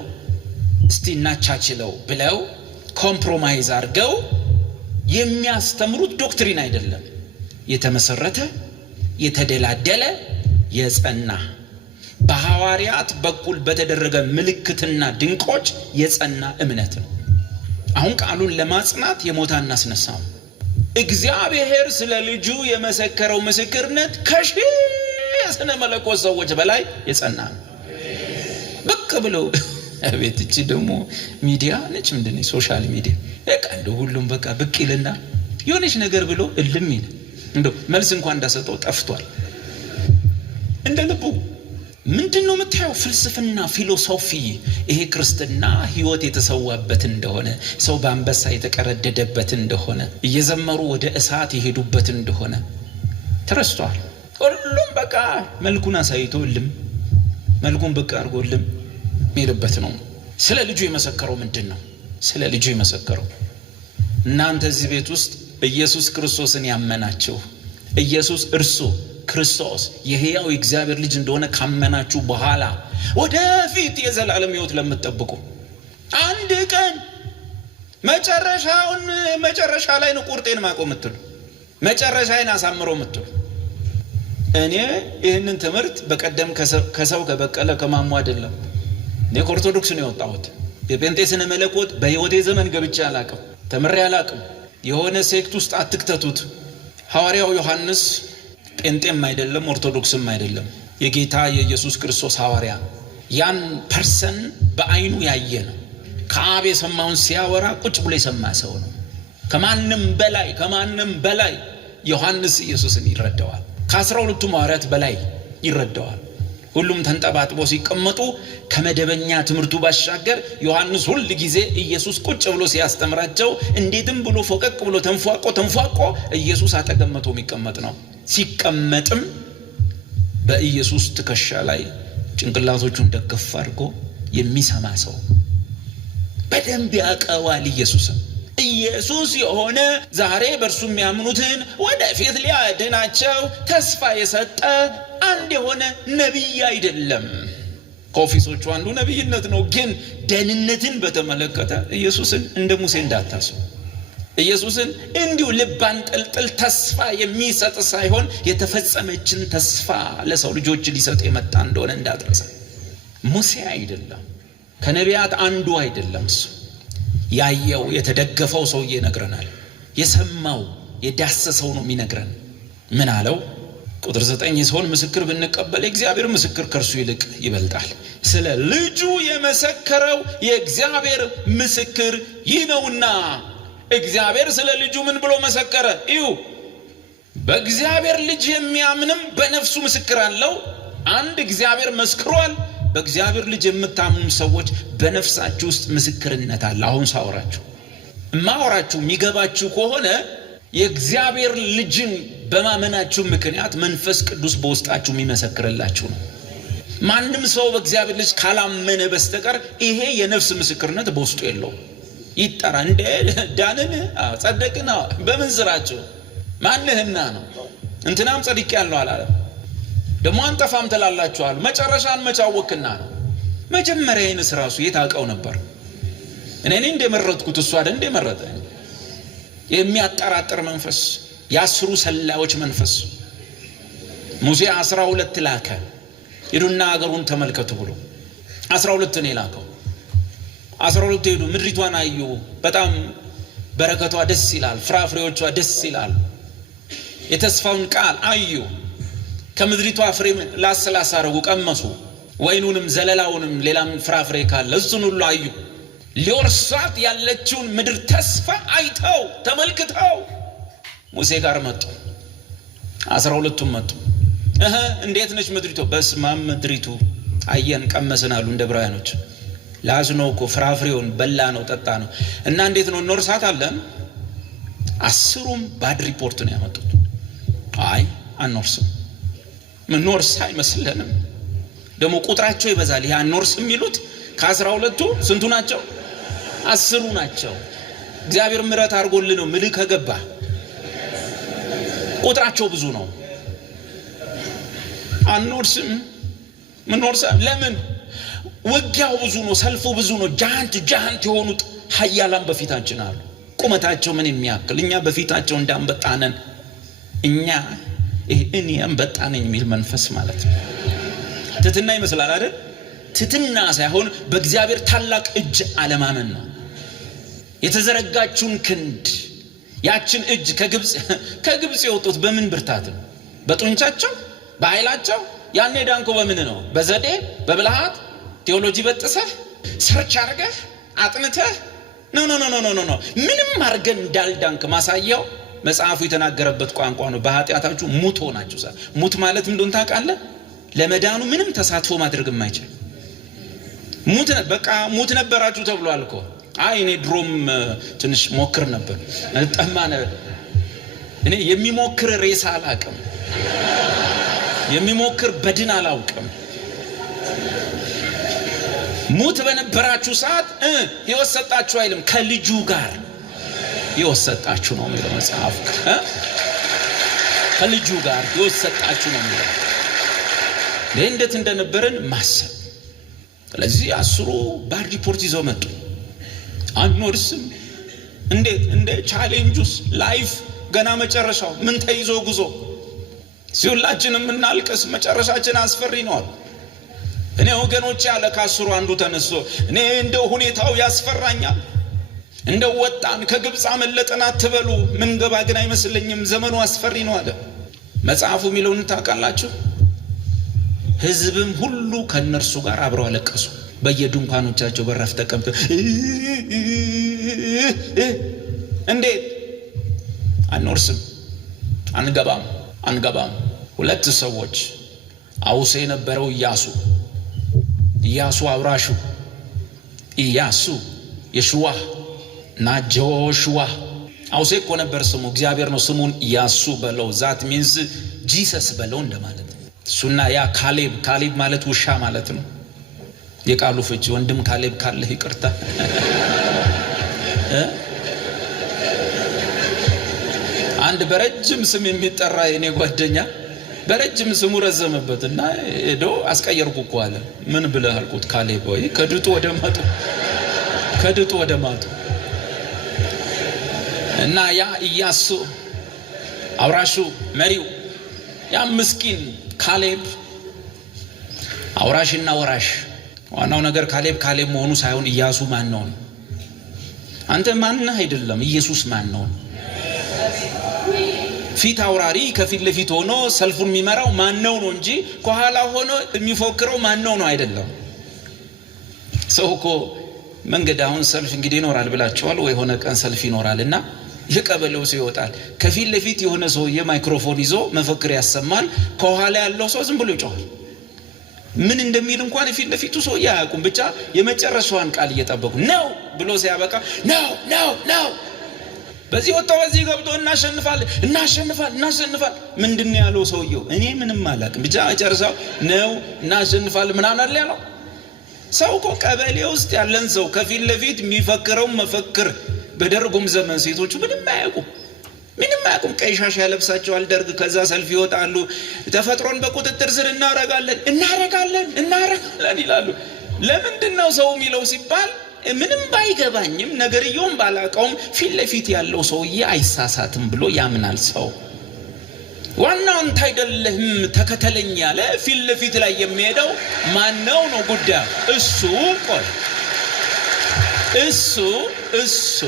እስቲ እናቻችለው ብለው ኮምፕሮማይዝ አድርገው የሚያስተምሩት ዶክትሪን አይደለም። የተመሰረተ የተደላደለ የጸና በሐዋርያት በኩል በተደረገ ምልክትና ድንቆች የጸና እምነት ነው። አሁን ቃሉን ለማጽናት የሞታ እናስነሳው። እግዚአብሔር ስለ ልጁ የመሰከረው ምስክርነት ከሺህ የሥነ መለኮት ሰዎች በላይ የጸና ነው። በቃ ብለው አቤት! እቺ ደግሞ ሚዲያ ነች ምንድነው? ሶሻል ሚዲያ በቃ እንደው ሁሉም በቃ ብቅ ይልና የሆነች ነገር ብሎ እልም ይል እንደው መልስ እንኳን እንዳሰጠው ጠፍቷል። እንደ ልቡ ምንድነው የምታየው? ፍልስፍና፣ ፊሎሶፊ። ይሄ ክርስትና ህይወት የተሰዋበት እንደሆነ፣ ሰው በአንበሳ የተቀረደደበት እንደሆነ፣ እየዘመሩ ወደ እሳት የሄዱበት እንደሆነ ተረስቷል። ሁሉም በቃ መልኩን አሳይቶ እልም፣ መልኩን ብቅ አድርጎልም የሚልበት ነው። ስለ ልጁ የመሰከረው ምንድን ነው? ስለ ልጁ የመሰከረው እናንተ እዚህ ቤት ውስጥ ኢየሱስ ክርስቶስን ያመናችሁ ኢየሱስ እርሱ ክርስቶስ የሕያው እግዚአብሔር ልጅ እንደሆነ ካመናችሁ በኋላ ወደፊት የዘላለም ህይወት ለምትጠብቁ አንድ ቀን መጨረሻ ላይ ነው ቁርጤን ማቆም የምትሉ፣ መጨረሻዬን አሳምሮ የምትሉ። እኔ ይህንን ትምህርት በቀደም ከሰው ከበቀለ ከማሙ አይደለም። እኔ ከኦርቶዶክስ ነው የወጣሁት። የጴንጤ ስነ መለኮት በህይወቴ ዘመን ገብቼ አላቅም፣ ተምሬ አላቅም። የሆነ ሴክት ውስጥ አትክተቱት። ሐዋርያው ዮሐንስ ጴንጤም አይደለም ኦርቶዶክስም አይደለም፣ የጌታ የኢየሱስ ክርስቶስ ሐዋርያ። ያን ፐርሰን በአይኑ ያየ ነው። ከአብ የሰማውን ሲያወራ ቁጭ ብሎ የሰማ ሰው ነው። ከማንም በላይ ዮሐንስ ኢየሱስን ይረዳዋል። ከ12ቱም ሐዋርያት በላይ ይረዳዋል። ሁሉም ተንጠባጥቦ ሲቀመጡ ከመደበኛ ትምህርቱ ባሻገር ዮሐንስ ሁል ጊዜ ኢየሱስ ቁጭ ብሎ ሲያስተምራቸው እንዴትም ብሎ ፎቀቅ ብሎ ተንፏቆ ኢየሱስ አጠገመቶ የሚቀመጥ ነው። ሲቀመጥም በኢየሱስ ትከሻ ላይ ጭንቅላቶቹን ደገፍ አድርጎ የሚሰማ ሰው በደንብ ያቀዋል። ኢየሱስ የሆነ ዛሬ በእርሱ የሚያምኑትን ወደፊት ሊያድናቸው ተስፋ የሰጠ አንድ የሆነ ነቢይ አይደለም። ከኦፊሶቹ አንዱ ነቢይነት ነው። ግን ደህንነትን በተመለከተ ኢየሱስን እንደ ሙሴ እንዳታስቡ። ኢየሱስን እንዲሁ ልብ አንጠልጥል ተስፋ የሚሰጥ ሳይሆን የተፈጸመችን ተስፋ ለሰው ልጆች ሊሰጥ የመጣ እንደሆነ እንዳትረሳ። ሙሴ አይደለም፣ ከነቢያት አንዱ አይደለም። እሱ ያየው የተደገፈው ሰውዬ ይነግረናል። የሰማው የዳሰሰው ነው የሚነግረን። ምን አለው? ቁጥር 9 የሰውን ምስክር ብንቀበል የእግዚአብሔር ምስክር ከእርሱ ይልቅ ይበልጣል። ስለ ልጁ የመሰከረው የእግዚአብሔር ምስክር ይህ ነውና። እግዚአብሔር ስለ ልጁ ምን ብሎ መሰከረ? እዩ፣ በእግዚአብሔር ልጅ የሚያምንም በነፍሱ ምስክር አለው። አንድ እግዚአብሔር መስክሯል። በእግዚአብሔር ልጅ የምታምኑ ሰዎች በነፍሳችሁ ውስጥ ምስክርነት አለ። አሁን ማወራችሁ የሚገባችሁ ከሆነ የእግዚአብሔር ልጅን በማመናችሁ ምክንያት መንፈስ ቅዱስ በውስጣችሁ የሚመሰክርላችሁ ነው። ማንም ሰው በእግዚአብሔር ልጅ ካላመነ በስተቀር ይሄ የነፍስ ምስክርነት በውስጡ የለውም። ይጠራ እንደ ዳንን ጸደቅና በምን ስራቸው ማንህና ነው እንትናም ጸድቅ ያለው አላለ ደሞ አንጠፋም ተላላችኋል መጨረሻን መጫወክና ነው መጀመሪያ ይነስ ራሱ የታቀው ነበር እኔ እንደመረጥኩት እሱ አይደል እንደመረጠኝ የሚያጠራጥር መንፈስ ያስሩ ሰላዮች መንፈስ ሙሴ 12 ላከ ይዱና አገሩን ተመልከቱ ብሎ 12 ነው ላከው 12 ሄዱ ምድሪቷን አዩ በጣም በረከቷ ደስ ይላል ፍራፍሬዎቿ ደስ ይላል የተስፋውን ቃል አዩ ከምድሪቷ ፍሬ ላሰላሳረጉ ቀመሱ ወይኑንም ዘለላውንም ሌላም ፍራፍሬ ካለ እሱን ሁሉ አዩ ሊወርሳት ያለችውን ምድር ተስፋ አይተው ተመልክተው ሙሴ ጋር መጡ 12ቱም መጡ እንዴት ነች ምድሪቱ በስማም ምድሪቱ አየን ቀመስን አሉ እንደ ብራያኖች ላዝነው እኮ ፍራፍሬውን በላ ነው ጠጣ ነው እና እንዴት ነው እንወርሳት አለን 10ሩም ባድ ሪፖርት ነው ያመጡት አይ አንወርስም ምን ወርስ አይመስልንም ደሞ ቁጥራቸው ይበዛል ያ አንወርስ የሚሉት ከ12ቱ ስንቱ ናቸው 10ሩ ናቸው እግዚአብሔር ምሕረት አርጎልን ነው ምልክ ከገባ ቁጥራቸው ብዙ ነው አንወርስም ምን ወርስ ለምን ወጊያው ብዙ ነው ሰልፉ ብዙ ነው ጃንት የሆኑት ኃያላን በፊታችን አሉ ቁመታቸው ምን የሚያክል እኛ በፊታቸው እንዳንበጣነን እኛ እኔ አንበጣነኝ የሚል መንፈስ ማለት ነው ትትና ይመስላል አይደል ትትና ሳይሆን በእግዚአብሔር ታላቅ እጅ አለማመን ነው የተዘረጋችውን ክንድ ያችን እጅ ከግብጽ የወጡት በምን ብርታት ነው በጡንቻቸው በኃይላቸው ያኔ ዳንኮ በምን ነው በዘዴ በብልሃት ቴዎሎጂ በጥሰህ ሰርች አድርገህ አጥንተህ ኖ ምንም አድርገን እንዳልዳንክ ማሳያው መጽሐፉ የተናገረበት ቋንቋ ነው በኃጢአታችሁ ሙት ሆናችሁ ሙት ማለት ምን እንደሆነ ታውቃለህ ለመዳኑ ምንም ተሳትፎ ማድረግ የማይችል ሙት ነበራችሁ ተብሏል እኮ አይ እኔ ድሮም ትንሽ ሞክር ነበር ጠማነ እኔ የሚሞክር ሬሳ አላውቅም የሚሞክር በድን አላውቅም ሙት በነበራችሁ ሰዓት ሕይወት ሰጣችሁ አይልም ከልጁ ጋር ሕይወት ሰጣችሁ ነው የሚለው መጽሐፍ ከልጁ ጋር ሕይወት ሰጣችሁ ነው የሚለው እንዴት እንደነበረን ማሰብ ስለዚህ 10ሩ ባድ ሪፖርት ይዘው መጡ አንወርስም እንደ ቻሌንጁስ ላይፍ ገና መጨረሻው ምን ተይዞ ጉዞ ሲውላችንም እናልቀስ መጨረሻችን አስፈሪ ነው እኔ ወገኖች ያለ ከ10ሩ አንዱ ተነስቶ እኔ እንደው ሁኔታው ያስፈራኛል እንደው ወጣን ከግብጽ አመለጠና አትበሉ ምን ገባ ግን አይመስልኝም ዘመኑ አስፈሪ ነው አለ መጽሐፉ የሚለውን ታውቃላችሁ ህዝብም ሁሉ ከነርሱ ጋር አብረው አለቀሱ በየድንኳኖቻቸው በራፍ ተቀምጠው እንዴት አንወርስም አንገባም ሁለት ሰዎች አውሴ የነበረው ኢያሱ አውራሹ ኢያሱ የሽዋ እና ጆሹዋ አውሴ እኮ ነበር ስሙ እግዚአብሔር ነው ስሙን ኢያሱ በለው ዛት ሚንስ ጂሰስ በለው እንደማለት እሱና ያ ካሌብ ማለት ውሻ ማለት ነው የቃሉ ፍቺ ወንድም ካሌብ ካለ ይቅርታ አንድ በረጅም ስም የሚጠራ የኔ ጓደኛ በረጅም ስሙ ረዘመበትና ሄዶ አስቀየርኩ እኮ አለ ምን ብለህ አልኩት ካሌብ ወይ ከድጡ ወደ ማጡ እና ያ ኢያሱ አውራሹ መሪው ያ ምስኪን ካሌብ አውራሽና ወራሽ ዋናው ነገር ካሌብ መሆኑ ሳይሆን ኢያሱ ማን ነው አንተ ማን ነህ አይደለም ኢየሱስ ማን ነው ፊት አውራሪ ከፊት ለፊት ሆኖ ሰልፉን የሚመራው ማን ነው እንጂ ከኋላ ሆኖ የሚፎክረው ማን ነው አይደለም ሰው እኮ መንገድ አሁን ሰልፍ እንግዲህ ይኖራል ብላችኋል ወይ ሆነ ቀን ሰልፍ ይኖራልና የቀበሌው ሰው ይወጣል ከፊት ለፊት የሆነ ሰው የማይክሮፎን ይዞ መፈክር ያሰማል ከኋላ ያለው ሰው ዝም ብሎ ይጮሃል ምን እንደሚል እንኳን ፊት ለፊቱ ሰው ያያቁም ብቻ የመጨረሻውን ቃል እየጠበቁ ነው ብሎ ሲያበቃ ነው በዚህ ወጣው በዚህ ገብቶ እናሸንፋል ምንድነው ያለው ሰውየው እኔ ምንም አላውቅም ብቻ መጨረሻው ነው እናሸንፋል ምናምን አይደል ያለው ሰው እኮ ቀበሌ ውስጥ ያለን ሰው ከፊት ለፊት የሚፈክረው መፈክር በደርጉም ዘመን ሴቶቹ ምንም አያውቁም። ቀይ ሻሽ ያለብሳቸዋል ደርግ። ከዛ ሰልፍ ይወጣሉ። ተፈጥሮን በቁጥጥር ስር እናረጋለን ይላሉ። ለምንድነው ሰው የሚለው ሲባል ምንም ባይገባኝም ነገርየውን ባላቀውም ፊት ለፊት ያለው ሰውዬ አይሳሳትም ብሎ ያምናል ሰው። ዋናው አንተ አይደለህም ተከተለኝ ያለ ፊት ለፊት ላይ የሚሄደው ማነው ነው ጉዳዩ። እሱ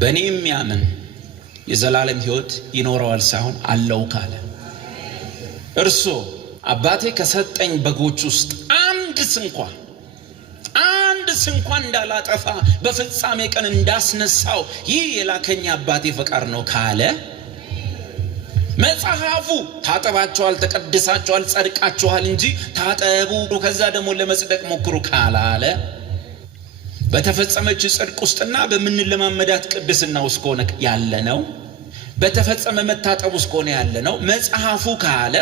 በእኔ የሚያምን የዘላለም ሕይወት ይኖረዋል ሳይሆን አለው ካለ እርሱ አባቴ ከሰጠኝ በጎች ውስጥ አንድ ስንኳን እንዳላጠፋ በፍጻሜ ቀን እንዳስነሳው ይህ የላከኝ አባቴ ፈቃድ ነው ካለ መጽሐፉ ታጠባቸዋል፣ ተቀድሳቸዋል፣ ጸድቃቸዋል እንጂ ታጠቡ ከዛ ደግሞ ለመጽደቅ ሞክሩ ካላለ በተፈጸመች ጽድቅ ውስጥና በምንለማመዳት ቅድስና ውስጥ ከሆነ ያለነው በተፈጸመ መታጠብ ውስጥ ከሆነ ያለነው መጽሐፉ ካለ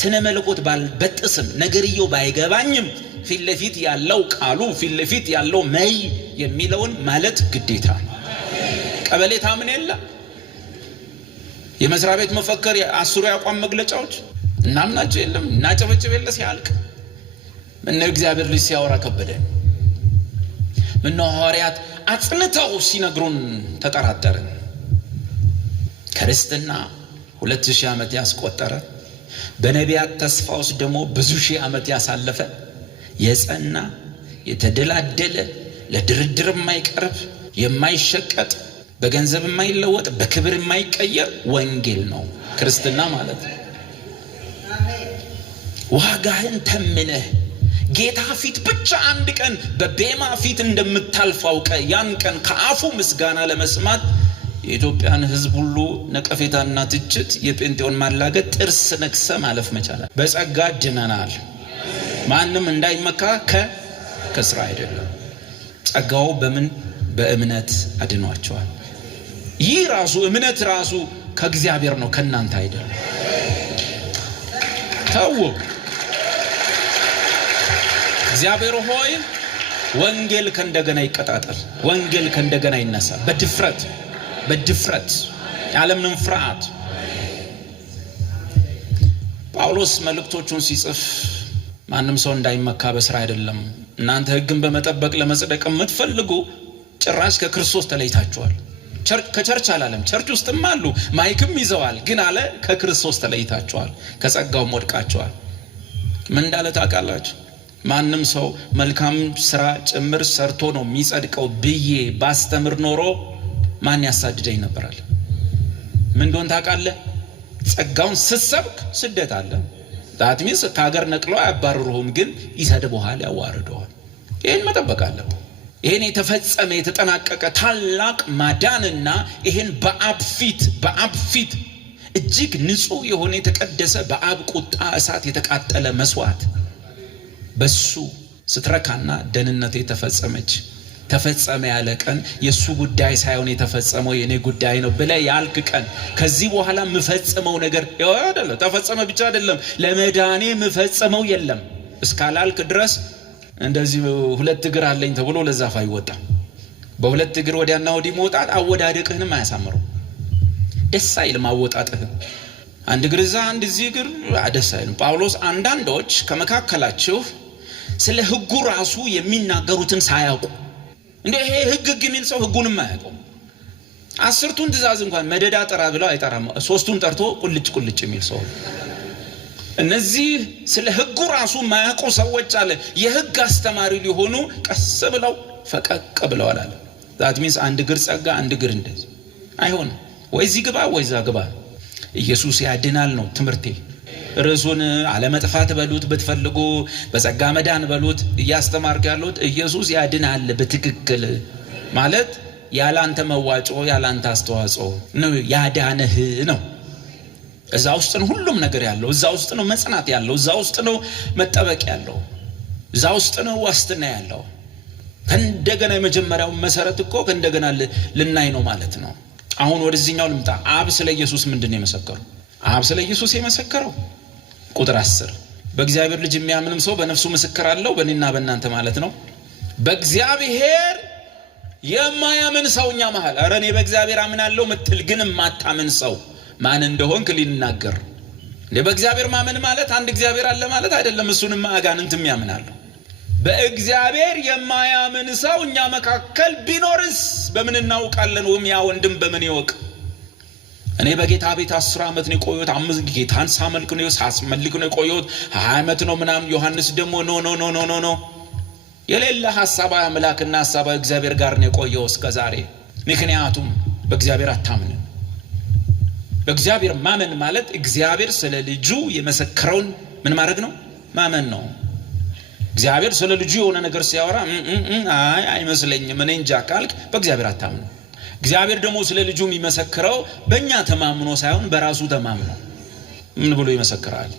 ስነ መለኮት ባልበጥስም ነገርየው ባይገባኝም ፊት ለፊት ያለው ቃሉ ፊት ለፊት ያለው መይ የሚለውን ማለት ግዴታ። ቀበሌ ታምን የለ የመስሪያ ቤት መፈክር አስሩ ያቋም መግለጫዎች እናምናቸው የለም እናጨበጭብ የለ ሲያልቅ ምነው እግዚአብሔር ልጅ ሲያወራ ከበደ። ምነው ሐዋርያት አጽንተው ሲነግሩን ተጠራጠርን። ክርስትና 2000 ዓመት ያስቆጠረ በነቢያት ተስፋ ውስጥ ደግሞ ብዙ ሺህ ዓመት ያሳለፈ የጸና የተደላደለ ለድርድር የማይቀርብ የማይሸቀጥ በገንዘብ የማይለወጥ በክብር የማይቀየር ወንጌል ነው ክርስትና ማለት ነው። ዋጋህን ተምነህ ጌታ ፊት ብቻ አንድ ቀን በቤማ ፊት እንደምታልፍ አውቀህ ያን ቀን ከአፉ ምስጋና ለመስማት የኢትዮጵያን ሕዝብ ሁሉ ነቀፌታና ትችት የጴንጤውን ማላገጥ ጥርስ ነክሰ ማለፍ መቻላል። በጸጋ ድነናል። ማንም እንዳይመካ ከስራ አይደለም። ጸጋው በእምነት አድኗቸዋል። ይህ ራሱ እምነት ራሱ ከእግዚአብሔር ነው ከናንተ አይደለም። ተው እግዚአብሔር ሆይ ወንጌል ከእንደገና ይቀጣጠል። ወንጌል ከእንደገና ይነሳ በድፍረት ያለምንም ፍርሃት። ጳውሎስ መልእክቶቹን ሲጽፍ ማንም ሰው እንዳይመካ በስራ አይደለም። እናንተ ሕግን በመጠበቅ ለመጽደቅ የምትፈልጉ ጭራሽ ከክርስቶስ ተለይታችኋል። ከቸርች አላለም። ቸርች ውስጥም አሉ ማይክም ይዘዋል። ግን አለ ከክርስቶስ ተለይታችኋል፣ ከጸጋውም ወድቃችኋል። ምን እንዳለ ታውቃላችሁ? ማንም ሰው መልካም ስራ ጭምር ሰርቶ ነው የሚጸድቀው ብዬ ባስተምር ኖሮ ማን ያሳድደኝ ነበራል? ምን እንደሆነ ታውቃለህ? ጸጋውን ስትሰብክ ስደት አለ። ዳትሚስ ከሀገር ነቅለው አያባርሩህም፣ ግን ይሰድቡሃል፣ ያዋርደዋል። ይህን መጠበቅ አለብህ። ይህን የተፈጸመ የተጠናቀቀ ታላቅ ማዳንና ይህን በአብ ፊት እጅግ ንጹህ የሆነ የተቀደሰ በአብ ቁጣ እሳት የተቃጠለ መስዋዕት በሱ ስትረካና ደህንነቴ ተፈጸመ ያለ ቀን የሱ ጉዳይ ሳይሆን የተፈጸመው የኔ ጉዳይ ነው ብለህ ያልክ ቀን ከዚህ በኋላ የምፈጽመው ነገር አይደለም። ተፈጸመ ብቻ አይደለም፣ ለመዳኔ የምፈጽመው የለም እስካላልክ ድረስ እንደዚህ ሁለት እግር አለኝ ተብሎ ለዛፍ አይወጣም። በሁለት እግር ወዲያና ወዲህ መውጣት አወዳደቅህንም አያሳምረው። ደስ አይልም አወጣጥህ። አንድ እግር እዛ አንድ እዚህ እግር ደስ አይልም። ጳውሎስ አንዳንዶች ከመካከላችሁ ስለ ሕጉ ራሱ የሚናገሩትን ሳያውቁ እንደ ይሄ ሕግ የሚል ሰው ሕጉንም አያውቀው። 10ቱን ትእዛዝ እንኳን መደዳ ጠራ ብለው አይጠራም። 3ቱን ጠርቶ ቁልጭ የሚል ሰው። እነዚህ ስለ ሕጉ ራሱ ማያውቁ ሰዎች አለ የሕግ አስተማሪ ሊሆኑ ቀስ ብለው ፈቀቅ ብለዋል አለ። ዛት ሚንስ አንድ እግር ጸጋ አንድ እግር እንደዚህ አይሆንም። ወይ እዚህ ግባ ወይ እዛ ግባ። ኢየሱስ ያድናል ነው ትምህርቴ። ርዕሱን አለመጥፋት በሉት ብትፈልጉ፣ በጸጋ መዳን በሉት። እያስተማርኩ ያለሁት ኢየሱስ ያድናል በትክክል ማለት ያላንተ መዋጮ ያላንተ አስተዋጽኦ ነው ያዳነህ ነው። እዛ ውስጥ ነው ሁሉም ነገር ያለው። እዛ ውስጥ ነው መጽናት ያለው። እዛ ውስጥ ነው መጠበቅ ያለው። እዛ ውስጥ ነው ዋስትና ያለው። ከእንደገና የመጀመሪያው መሰረት እኮ ከእንደገና ልናይ ነው ማለት ነው። አሁን ወደዚህኛው ልምጣ። አብ ስለ ኢየሱስ ምንድነው የመሰከረው? አብ ስለ ኢየሱስ የመሰከረው ቁጥር 10 በእግዚአብሔር ልጅ የሚያምንም ሰው በነፍሱ ምስክር አለው፣ በእኔና በእናንተ ማለት ነው። በእግዚአብሔር የማያምን ሰውኛ መሃል አረ እኔ በእግዚአብሔር አምናለሁ ምትል ግን ማታምን ሰው ማን እንደሆንክ ሊናገር። በእግዚአብሔር ማመን ማለት አንድ እግዚአብሔር አለ ማለት አይደለም። እሱንም አጋንንትም ያምናሉ። በእግዚአብሔር የማያምን ሰው እኛ መካከል ቢኖርስ በምን እናውቃለን? ወይም ያ ወንድም በምን ይወቅ? እኔ በጌታ ቤት 10 ዓመት ነው የቆየሁት። 5 ጌታን ሳመልክ ነው ሳስመልክ ነው የቆየሁት። 20 ዓመት ነው ምናምን። ዮሐንስ ደግሞ ኖ የሌለ ሐሳባዊ አምላክና ሐሳባዊ እግዚአብሔር ጋር ነው የቆየው እስከዛሬ። ምክንያቱም በእግዚአብሔር አታምንም። በእግዚአብሔር ማመን ማለት እግዚአብሔር ስለ ልጁ የመሰከረውን ምን ማድረግ ነው? ማመን ነው። እግዚአብሔር ስለ ልጁ የሆነ ነገር ሲያወራ አይመስለኝም እኔ እንጃ ካልክ በእግዚአብሔር አታምንም። እግዚአብሔር ደግሞ ስለ ልጁ የሚመሰክረው በእኛ ተማምኖ ሳይሆን በራሱ ተማምኖ ምን ብሎ ይመሰክራል?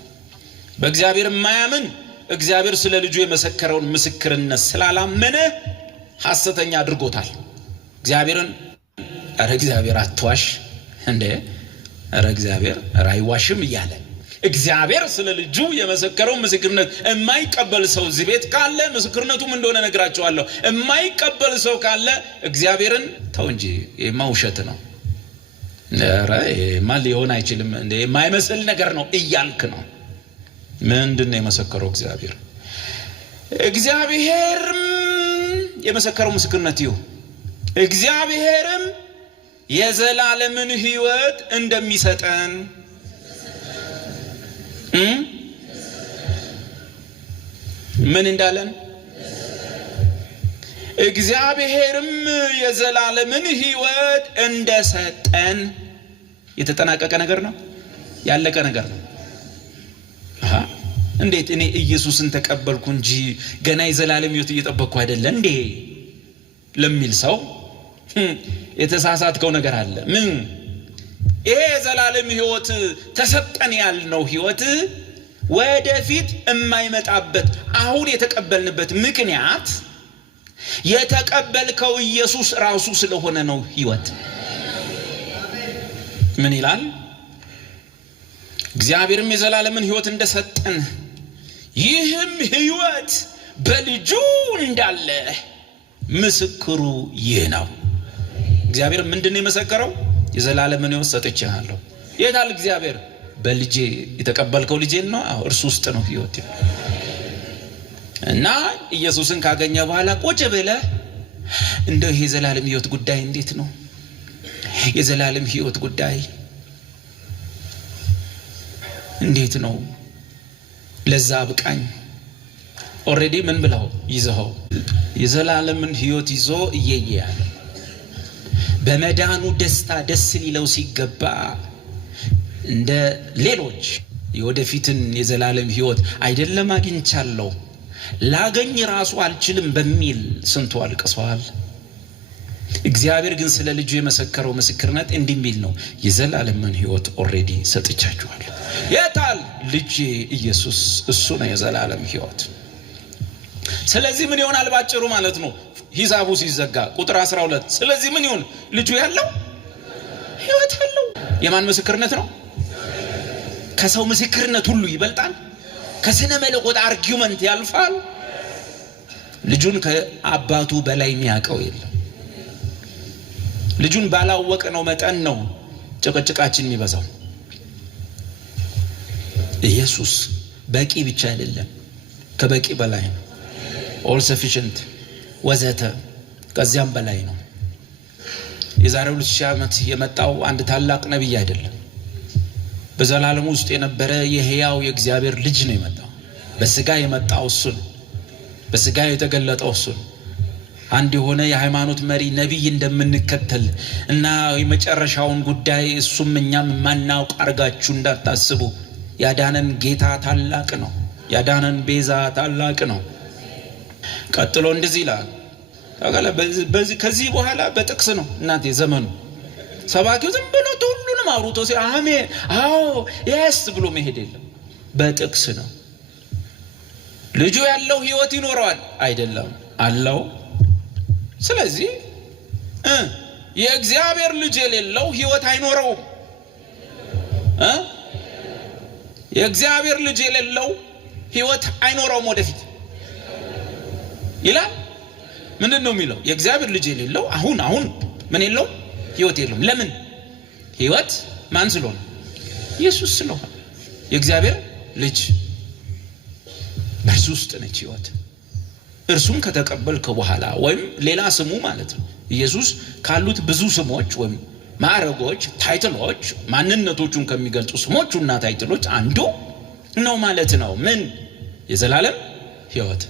በእግዚአብሔር የማያምን እግዚአብሔር ስለ ልጁ የመሰከረውን ምስክርነት ስላላመነ ሐሰተኛ አድርጎታል። እግዚአብሔርን አረ እግዚአብሔር አትዋሽ እንዴ አረ እግዚአብሔር አይዋሽም እያለ እግዚአብሔር ስለ ልጁ የመሰከረው ምስክርነት የማይቀበል ሰው እዚህ ቤት ካለ ምስክርነቱም እንደሆነ ነግራቸዋለሁ። የማይቀበል ሰው ካለ እግዚአብሔርን ተው እንጂ የማውሸት ነው አረ ማን ሊሆን አይችልም እንዴ የማይመስል ነገር ነው እያልክ ነው። ምንድነው የመሰከረው? እግዚአብሔርም የመሰከረው ምስክርነት ይሁ እግዚአብሔርም የዘላለምን ሕይወት እንደሚሰጠን ምን እንዳለን እግዚአብሔርም የዘላለምን ሕይወት እንደሰጠን የተጠናቀቀ ነገር ነው፣ ያለቀ ነገር ነው። እንዴት እኔ ኢየሱስን ተቀበልኩ እንጂ ገና የዘላለም ሕይወት እየጠበቅኩ አይደለ እንዴ ለሚል ሰው የተሳሳተው ነገር አለ። ምን ይሄ የዘላለም ሕይወት ተሰጠን ያልነው ሕይወት ወደፊት የማይመጣበት አሁን የተቀበልንበት ምክንያት የተቀበልከው ኢየሱስ ራሱ ስለሆነ ነው። ሕይወት ምን ይላል? እግዚአብሔርም የዘላለምን ሕይወት እንደሰጠን ይህም ሕይወት በልጁ እንዳለ ምስክሩ ይህ ነው። እግዚአብሔር ምንድነው የመሰከረው? የዘላለምን ሕይወት ሰጥቼሃለሁ። የታል እግዚአብሔር? በልጄ የተቀበልከው ልጄ ነው። እርሱ ውስጥ ነው ሕይወት። እና ኢየሱስን ካገኘ በኋላ ቁጭ ብለህ እንደው ይሄ የዘላለም ሕይወት ጉዳይ እንዴት ነው? የዘላለም ሕይወት ጉዳይ እንዴት ነው? ለዛ ብቃኝ ኦሬዲ ምን ብለው ይዘው የዘላለምን ሕይወት ይዞ እየያለ በመዳኑ ደስታ ደስ ሊለው ሲገባ እንደ ሌሎች የወደፊትን የዘላለም ሕይወት አይደለም አግኝቻለሁ ላገኝ ራሱ አልችልም በሚል ስንቱ አልቅሰዋል። እግዚአብሔር ግን ስለ ልጁ የመሰከረው ምስክርነት እንዲሚል ነው፣ የዘላለምን ሕይወት ኦሬዲ ሰጥቻችኋለሁ። የታል? ልጄ ኢየሱስ፣ እሱ ነው የዘላለም ሕይወት። ስለዚህ ምን ይሆናል ባጭሩ ማለት ነው ሂሳቡ ሲዘጋ ቁጥር 12 ስለዚህ ምን ይሁን? ልጁ ያለው ሕይወት አለው። የማን ምስክርነት ነው? ከሰው ምስክርነት ሁሉ ይበልጣል። ከስነ መለኮት አርጊውመንት ያልፋል። ልጁን ከአባቱ በላይ የሚያውቀው የለም። ልጁን ባላወቀ ነው መጠን ነው ጭቅጭቃችን የሚበዛው። ኢየሱስ በቂ ብቻ አይደለም፣ ከበቂ በላይ ነው። all sufficient ወዘተ ከዚያም በላይ ነው። የዛሬው 2000 ዓመት የመጣው አንድ ታላቅ ነብይ አይደለም። በዘላለም ውስጥ የነበረ የሕያው የእግዚአብሔር ልጅ ነው የመጣው። በስጋ የመጣው እሱ ነው። በስጋ የተገለጠው እሱ ነው። አንድ የሆነ የሃይማኖት መሪ ነብይ እንደምንከተል እና የመጨረሻውን ጉዳይ እሱም እኛም ማናውቅ አርጋችሁ እንዳታስቡ። ያዳነን ጌታ ታላቅ ነው። ያዳነን ቤዛ ታላቅ ነው። ቀጥሎ እንደዚህ ይላል። ከዚህ በኋላ በጥቅስ ነው እናንተ ዘመኑ ሰባኪው ዝም ብሎ ሁሉንም አውርቶ አሜን አዎ yes ብሎ መሄድ የለም። በጥቅስ ነው። ልጁ ያለው ሕይወት ይኖረዋል አይደለም አለው። ስለዚህ የእግዚአብሔር ልጅ የሌለው ሕይወት አይኖረውም። የእግዚአብሔር ልጅ የሌለው ህይወት አይኖረውም ወደፊት ይላል። ምንድን ነው የሚለው? የእግዚአብሔር ልጅ የሌለው አሁን ምን የለውም? ህይወት የለውም። ለምን? ህይወት ማን ስለሆነ? ኢየሱስ ስለሆነ። የእግዚአብሔር ልጅ በእርሱ ውስጥ ነች ህይወት። እርሱም ከተቀበልከው በኋላ ወይም ሌላ ስሙ ማለት ነው። ኢየሱስ ካሉት ብዙ ስሞች ወይም ማዕረጎች፣ ታይትሎች፣ ማንነቶቹን ከሚገልጹ ስሞቹና ታይትሎች አንዱ ነው ማለት ነው። ምን? የዘላለም ህይወት።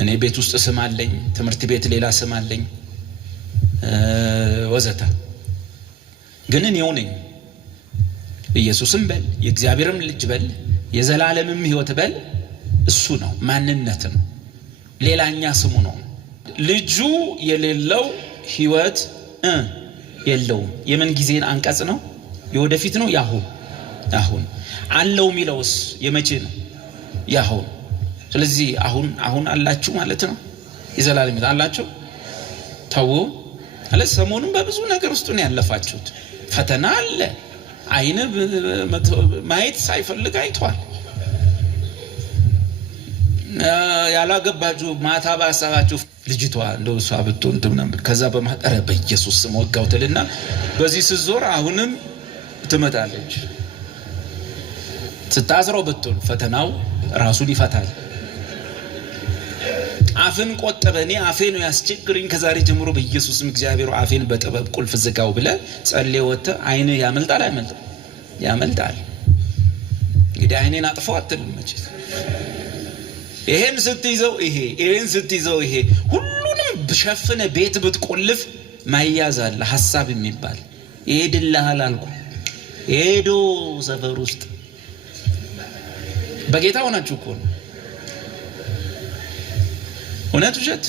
እኔ ቤት ውስጥ ስም አለኝ፣ ትምህርት ቤት ሌላ ስም አለኝ ወዘተ። ግን እኔው ነኝ። ኢየሱስም በል፣ የእግዚአብሔርም ልጅ በል፣ የዘላለምም ህይወት በል፣ እሱ ነው፣ ማንነት ነው፣ ሌላኛ ስሙ ነው። ልጁ የሌለው ህይወት የለውም። የምን ጊዜን አንቀጽ ነው? የወደፊት ነው? ያሁን አለው የሚለውስ የመቼ ነው? ያሁን። ስለዚህ አሁን አላችሁ ማለት ነው። የዘላለም አላችሁ። ተው አለ። ሰሞኑን በብዙ ነገር ውስጥ ነው ያለፋችሁት። ፈተና አለ። አይነ ማየት ሳይፈልግ አይቷል። ያላገባችሁ ማታ ባሳባችሁ ልጅቷ እንደው እሷ ብትሆን ምናምን ከዛ በማጠረ በኢየሱስ ስም ወጋው ትልና በዚህ ስዞር አሁንም ትመጣለች። ስታስረው ብትሆን ፈተናው ራሱን ይፈታል። አፍን ቆጠበ። እኔ አፌ ነው ያስቸግረኝ ከዛሬ ጀምሮ በኢየሱስም እግዚአብሔር አፌን በጥበብ ቁልፍ ዝጋው ብለህ ጸልይ ወጥተህ አይን ያመልጣል አይመልጥም? ያመልጣል። እንግዲህ አይኔን አጥፎ አትልም መቼስ። ይሄን ስትይዘው ይሄ ሁሉንም በሸፍነ ቤት ብትቆልፍ ማያዝ አለ። ሐሳብ የሚባል ይሄድልሃል አልኩ። ሄዶ ሰፈር ውስጥ በጌታ ሆናችሁ እኮ ነው። እውነት ውሸት?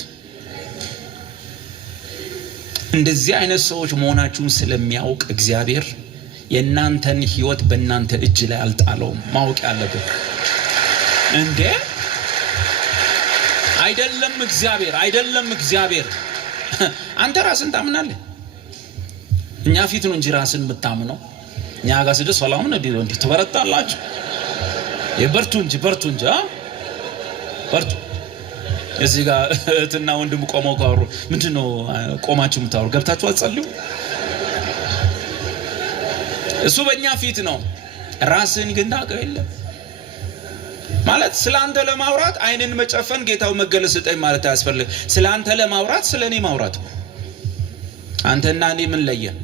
እንደዚህ አይነት ሰዎች መሆናችሁን ስለሚያውቅ እግዚአብሔር የእናንተን ህይወት በእናንተ እጅ ላይ አልጣለውም። ማወቅ ያለበት እንዴ አይደለም እግዚአብሔር አንተ ራስን ታምናለህ። እኛ ፊት ነው እንጂ ራስን የምታምነው። እኛ ጋር ስደስ ሰላም ነው እንዴ ትበረታላችሁ? የበርቱ እንጂ በርቱ። እዚህ ጋር እህትና ወንድም ቆመው ካወሩ ምንድነው ቆማችሁ የምታወሩ? ገብታችሁ አትጸልዩ? እሱ በእኛ ፊት ነው። ራስን ግን ታውቀው የለም ማለት ስላንተ ለማውራት አይንን መጨፈን ጌታው መገለጽ ስጠኝ ማለት አያስፈልግም። ስላንተ ለማውራት ስለኔ ማውራት ነው። አንተና እኔ ምን ለየን?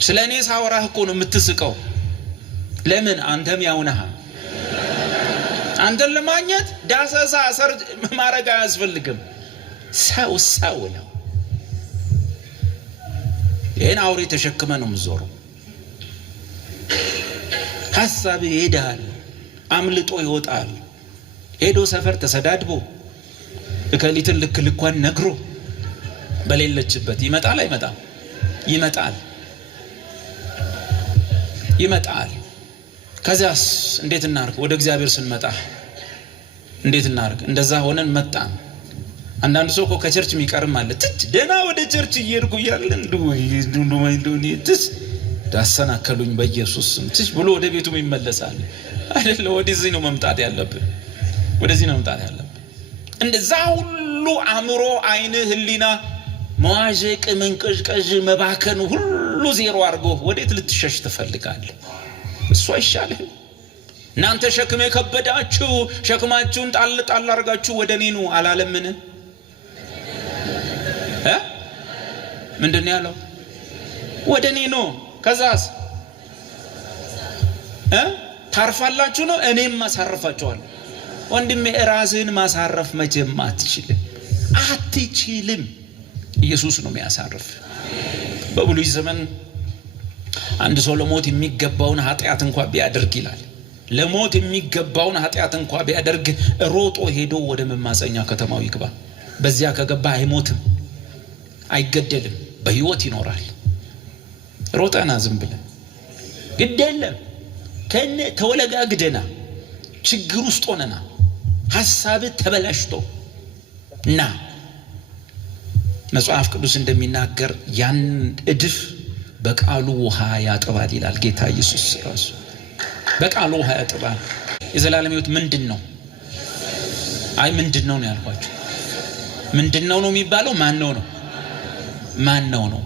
ስለኔ ሳወራህ እኮ ነው የምትስቀው። ለምን? አንተም ያው ነህ። አንተን ለማግኘት ዳሰሳ ሰር ማረጋ አያስፈልግም። ሰው ነው። ይሄን አውሬ ተሸክመ ነው የምትዞረው። ሐሳብ ይሄዳል፣ አምልጦ ይወጣል። ሄዶ ሰፈር ተሰዳድቦ እከሊትን ልኳን ነግሮ በሌለችበት ይመጣል። አይመጣም? ይመጣል። ከዚያስ እንዴት እናርግ? ወደ እግዚአብሔር ስንመጣ እንዴት እናርግ? እንደዛ ሆነን መጣን። አንዳንድ ሰው እኮ ከቸርች የሚቀርም አለ። ደና ወደ ቸርች እየሄድኩ እያለ ትስ ዳሰናከሉኝ በኢየሱስ ስም ትስ ብሎ ወደ ቤቱ ይመለሳል። አይደለ? ወደዚህ ነው መምጣት ያለብን። እንደዛ ሁሉ አእምሮ፣ አይን፣ ህሊና መዋዠቅ፣ መንቀዥቀዥ፣ መባከን ሁሉ ዜሮ አድርጎ ወዴት ልትሸሽ ትፈልጋለህ? እሱ አይሻልህም? እናንተ ሸክም የከበዳችሁ ሸክማችሁን ጣል አድርጋችሁ ወደ እኔ ኑ አላለምን? ምንድነው ያለው? ወደ እኔ ኑ። ከዛስ ታርፋላችሁ ነው፣ እኔም ማሳረፋችኋለሁ። ወንድሜ ራስህን ማሳረፍ መቼም አትችልም። ኢየሱስ ነው የሚያሳርፍ። በብሉይ ዘመን አንድ ሰው ለሞት የሚገባውን ኃጢአት እንኳን ቢያደርግ ይላል፣ ለሞት የሚገባውን ኃጢአት እንኳን ቢያደርግ ሮጦ ሄዶ ወደ መማፀኛ ከተማው ይግባ። በዚያ ከገባ አይሞትም፣ አይገደልም፣ በህይወት ይኖራል። ሮጠና ዝም ብለን ግድ የለም ከነ ተወለጋግደና ችግር ውስጥ ሆነና ሐሳብ ተበላሽቶ ና መጽሐፍ ቅዱስ እንደሚናገር ያን እድፍ በቃሉ ውሃ ያጠባል ይላል ጌታ ኢየሱስ ራሱ። በቃሉ ውሃ ያጥባል። የዘላለም ሕይወት ምንድነው? አይ ምንድነው ነው ያልኳችሁ። ምንድነው ነው የሚባለው? ማነው ነው? ማነው ነው?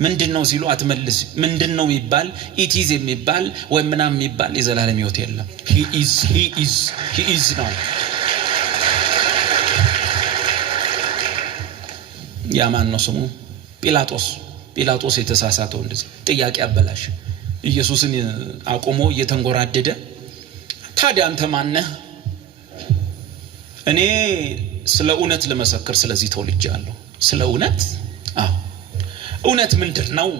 ምንድነው ሲሉ አትመልስ። ምንድነው የሚባል ኢቲዝ የሚባል ወይ ምናምን የሚባል የዘላለም ሕይወት የለም። he is ነው። ያ ማን ነው ስሙ? ጲላጦስ የተሳሳተው እንደዚህ ጥያቄ አበላሽ። ኢየሱስን አቆሞ እየተንጎራደደ ታዲያ አንተ ማን ነህ? እኔ ስለ እውነት ለመሰከር ስለዚህ ተወልጃለሁ። ስለ እውነት? አዎ። እውነት ምንድነው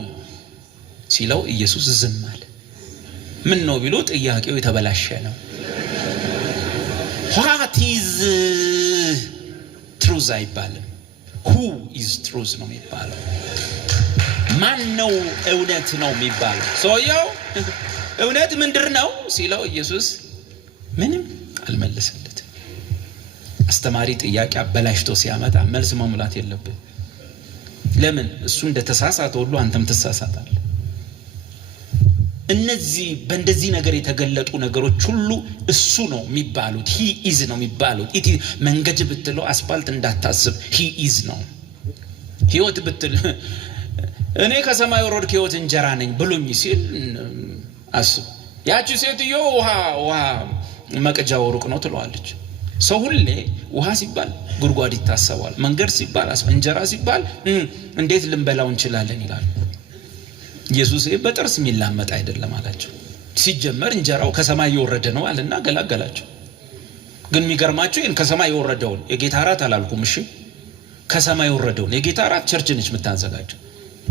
ሲለው ኢየሱስ ዝም አለ። ምን ነው ቢሉ ጥያቄው የተበላሸ ነው። what is truth አይባልም። who is truth ነው የሚባለው። ማን ነው እውነት ነው የሚባለው? ሰውየው እውነት ምንድነው ሲለው ኢየሱስ ምንም አልመለሰለትም። አስተማሪ ጥያቄ አበላሽቶ ሲያመጣ መልስ መሙላት የለብን። ለምን? እሱ እንደተሳሳተ ሁሉ አንተም ትሳሳታለህ። እነዚህ በእንደዚህ ነገር የተገለጡ ነገሮች ሁሉ እሱ ነው የሚባሉት። he is ነው የሚባሉት። መንገድ ብትለው አስፋልት እንዳታስብ he is ነው። ሕይወት ብትል እኔ ከሰማይ ወረድኩ ሕይወት እንጀራ ነኝ ብሉኝ ሲል አስብ። ያቺ ሴትዮ ውሃ መቅጃው ሩቅ ነው ትለዋለች። ሰው ሁሌ ውሃ ሲባል ጉድጓድ ይታሰባል። መንገድ ሲባል እንጀራ ሲባል እንዴት ልንበላው እንችላለን ይላል። ኢየሱስ በጥርስ የሚላመጥ አይደለም አላቸው። ሲጀመር እንጀራው ከሰማይ የወረደ ነው አለና ገላገላቸው። ግን የሚገርማችሁ ይሄን ከሰማይ የወረደውን የጌታ እራት አላልኩም። እሺ ከሰማይ የወረደውን የጌታ እራት ቸርች ነች የምታዘጋጀው።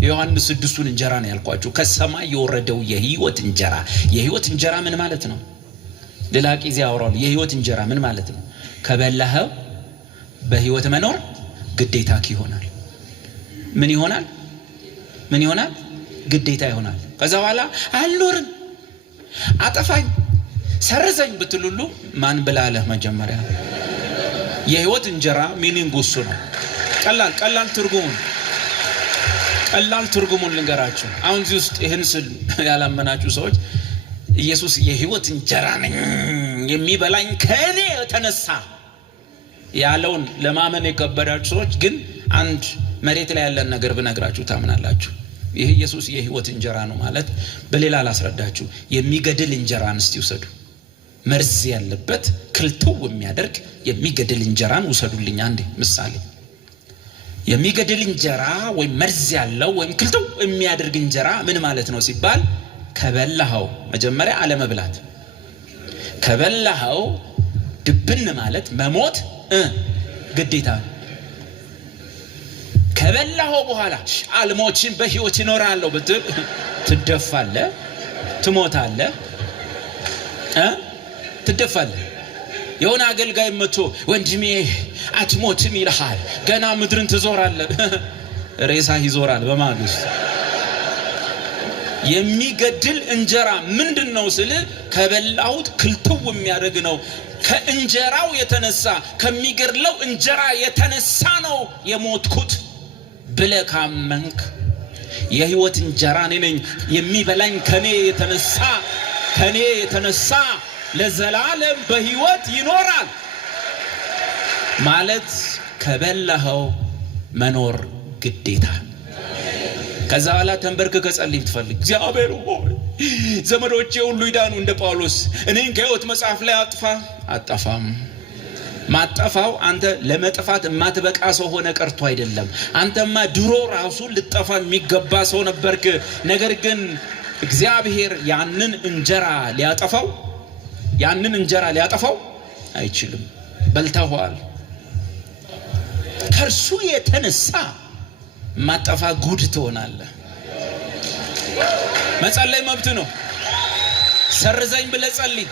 ዮሐንስ 6ቱን እንጀራ ነው ያልኳችሁ። ከሰማይ የወረደው የሕይወት እንጀራ። የሕይወት እንጀራ ምን ማለት ነው? ለላቂ እዚያ አወራው። የሕይወት እንጀራ ምን ማለት ነው? ከበላኸው በሕይወት መኖር ግዴታክ ይሆናል። ምን ይሆናል? ምን ይሆናል? ግዴታ ይሆናል። ከዛ በኋላ አልኖርም፣ አጠፋኝ፣ ሰርዘኝ ብትሉሉ ማን ብላለህ? መጀመሪያ የሕይወት እንጀራ ሚኒንግ እሱ ነው። ቀላል ትርጉሙን ልንገራችሁ። አሁን እዚህ ውስጥ ይህን ስል ያላመናችሁ ሰዎች ኢየሱስ የሕይወት እንጀራ ነኝ የሚበላኝ ከእኔ የተነሳ ያለውን ለማመን የከበዳችሁ ሰዎች ግን አንድ መሬት ላይ ያለን ነገር ብነግራችሁ ታምናላችሁ። ይሄ ኢየሱስ የሕይወት እንጀራ ነው ማለት በሌላ ላስረዳችሁ። የሚገድል እንጀራን እስቲ ውሰዱ። መርዝ ያለበት ክልትው የሚያደርግ የሚገድል እንጀራን ውሰዱልኝ። አንዴ ምሳሌ። የሚገድል እንጀራ ወይ መርዝ ያለው ወይ ክልትው የሚያደርግ እንጀራ ምን ማለት ነው ሲባል ከበላኸው መጀመሪያ አለመብላት፣ ከበላኸው ድብን ማለት መሞት ግዴታ። ከበላኸው በኋላ አልሞችም በሕይወት እኖራለሁ ብትል ትደፋለህ፣ ትሞታለህ፣ ትደፋለህ። የሆነ አገልጋይ መጥቶ ወንድሜ አትሞትም ይልሃል። ገና ምድርን ትዞራለህ። ሬሳ ይዞራል በማግስት። የሚገድል እንጀራ ምንድነው ስል ከበላሁት ክልትው የሚያደርግ ነው። ከእንጀራው የተነሳ ከሚገድለው እንጀራ የተነሳ ነው የሞትኩት ብለህ ካመንክ የሕይወት እንጀራ እኔ ነኝ፣ የሚበላኝ ከኔ የተነሳ ለዘላለም በሕይወት ይኖራል ማለት ከበላኸው መኖር ግዴታ። ከዛ በኋላ ተንበርክከ ጸልይ ብትፈልግ እግዚአብሔር ሆይ ዘመዶቼ ሁሉ ይዳኑ እንደ ጳውሎስ እኔን ከሕይወት መጽሐፍ ላይ አጠፋም። ማጠፋው አንተ ለመጥፋት የማትበቃ ሰው ሆነ ቀርቶ አይደለም። አንተማ ድሮ ራሱ ልጠፋ የሚገባ ሰው ነበርክ። ነገር ግን እግዚአብሔር ያንን እንጀራ ሊያጠፋው አይችልም። በልተዋል። ከእርሱ የተነሳ ማጠፋ ጉድ ትሆናለህ። መጸለይ መብት ነው። ሰርዘኝ ብለህ ጸልይ።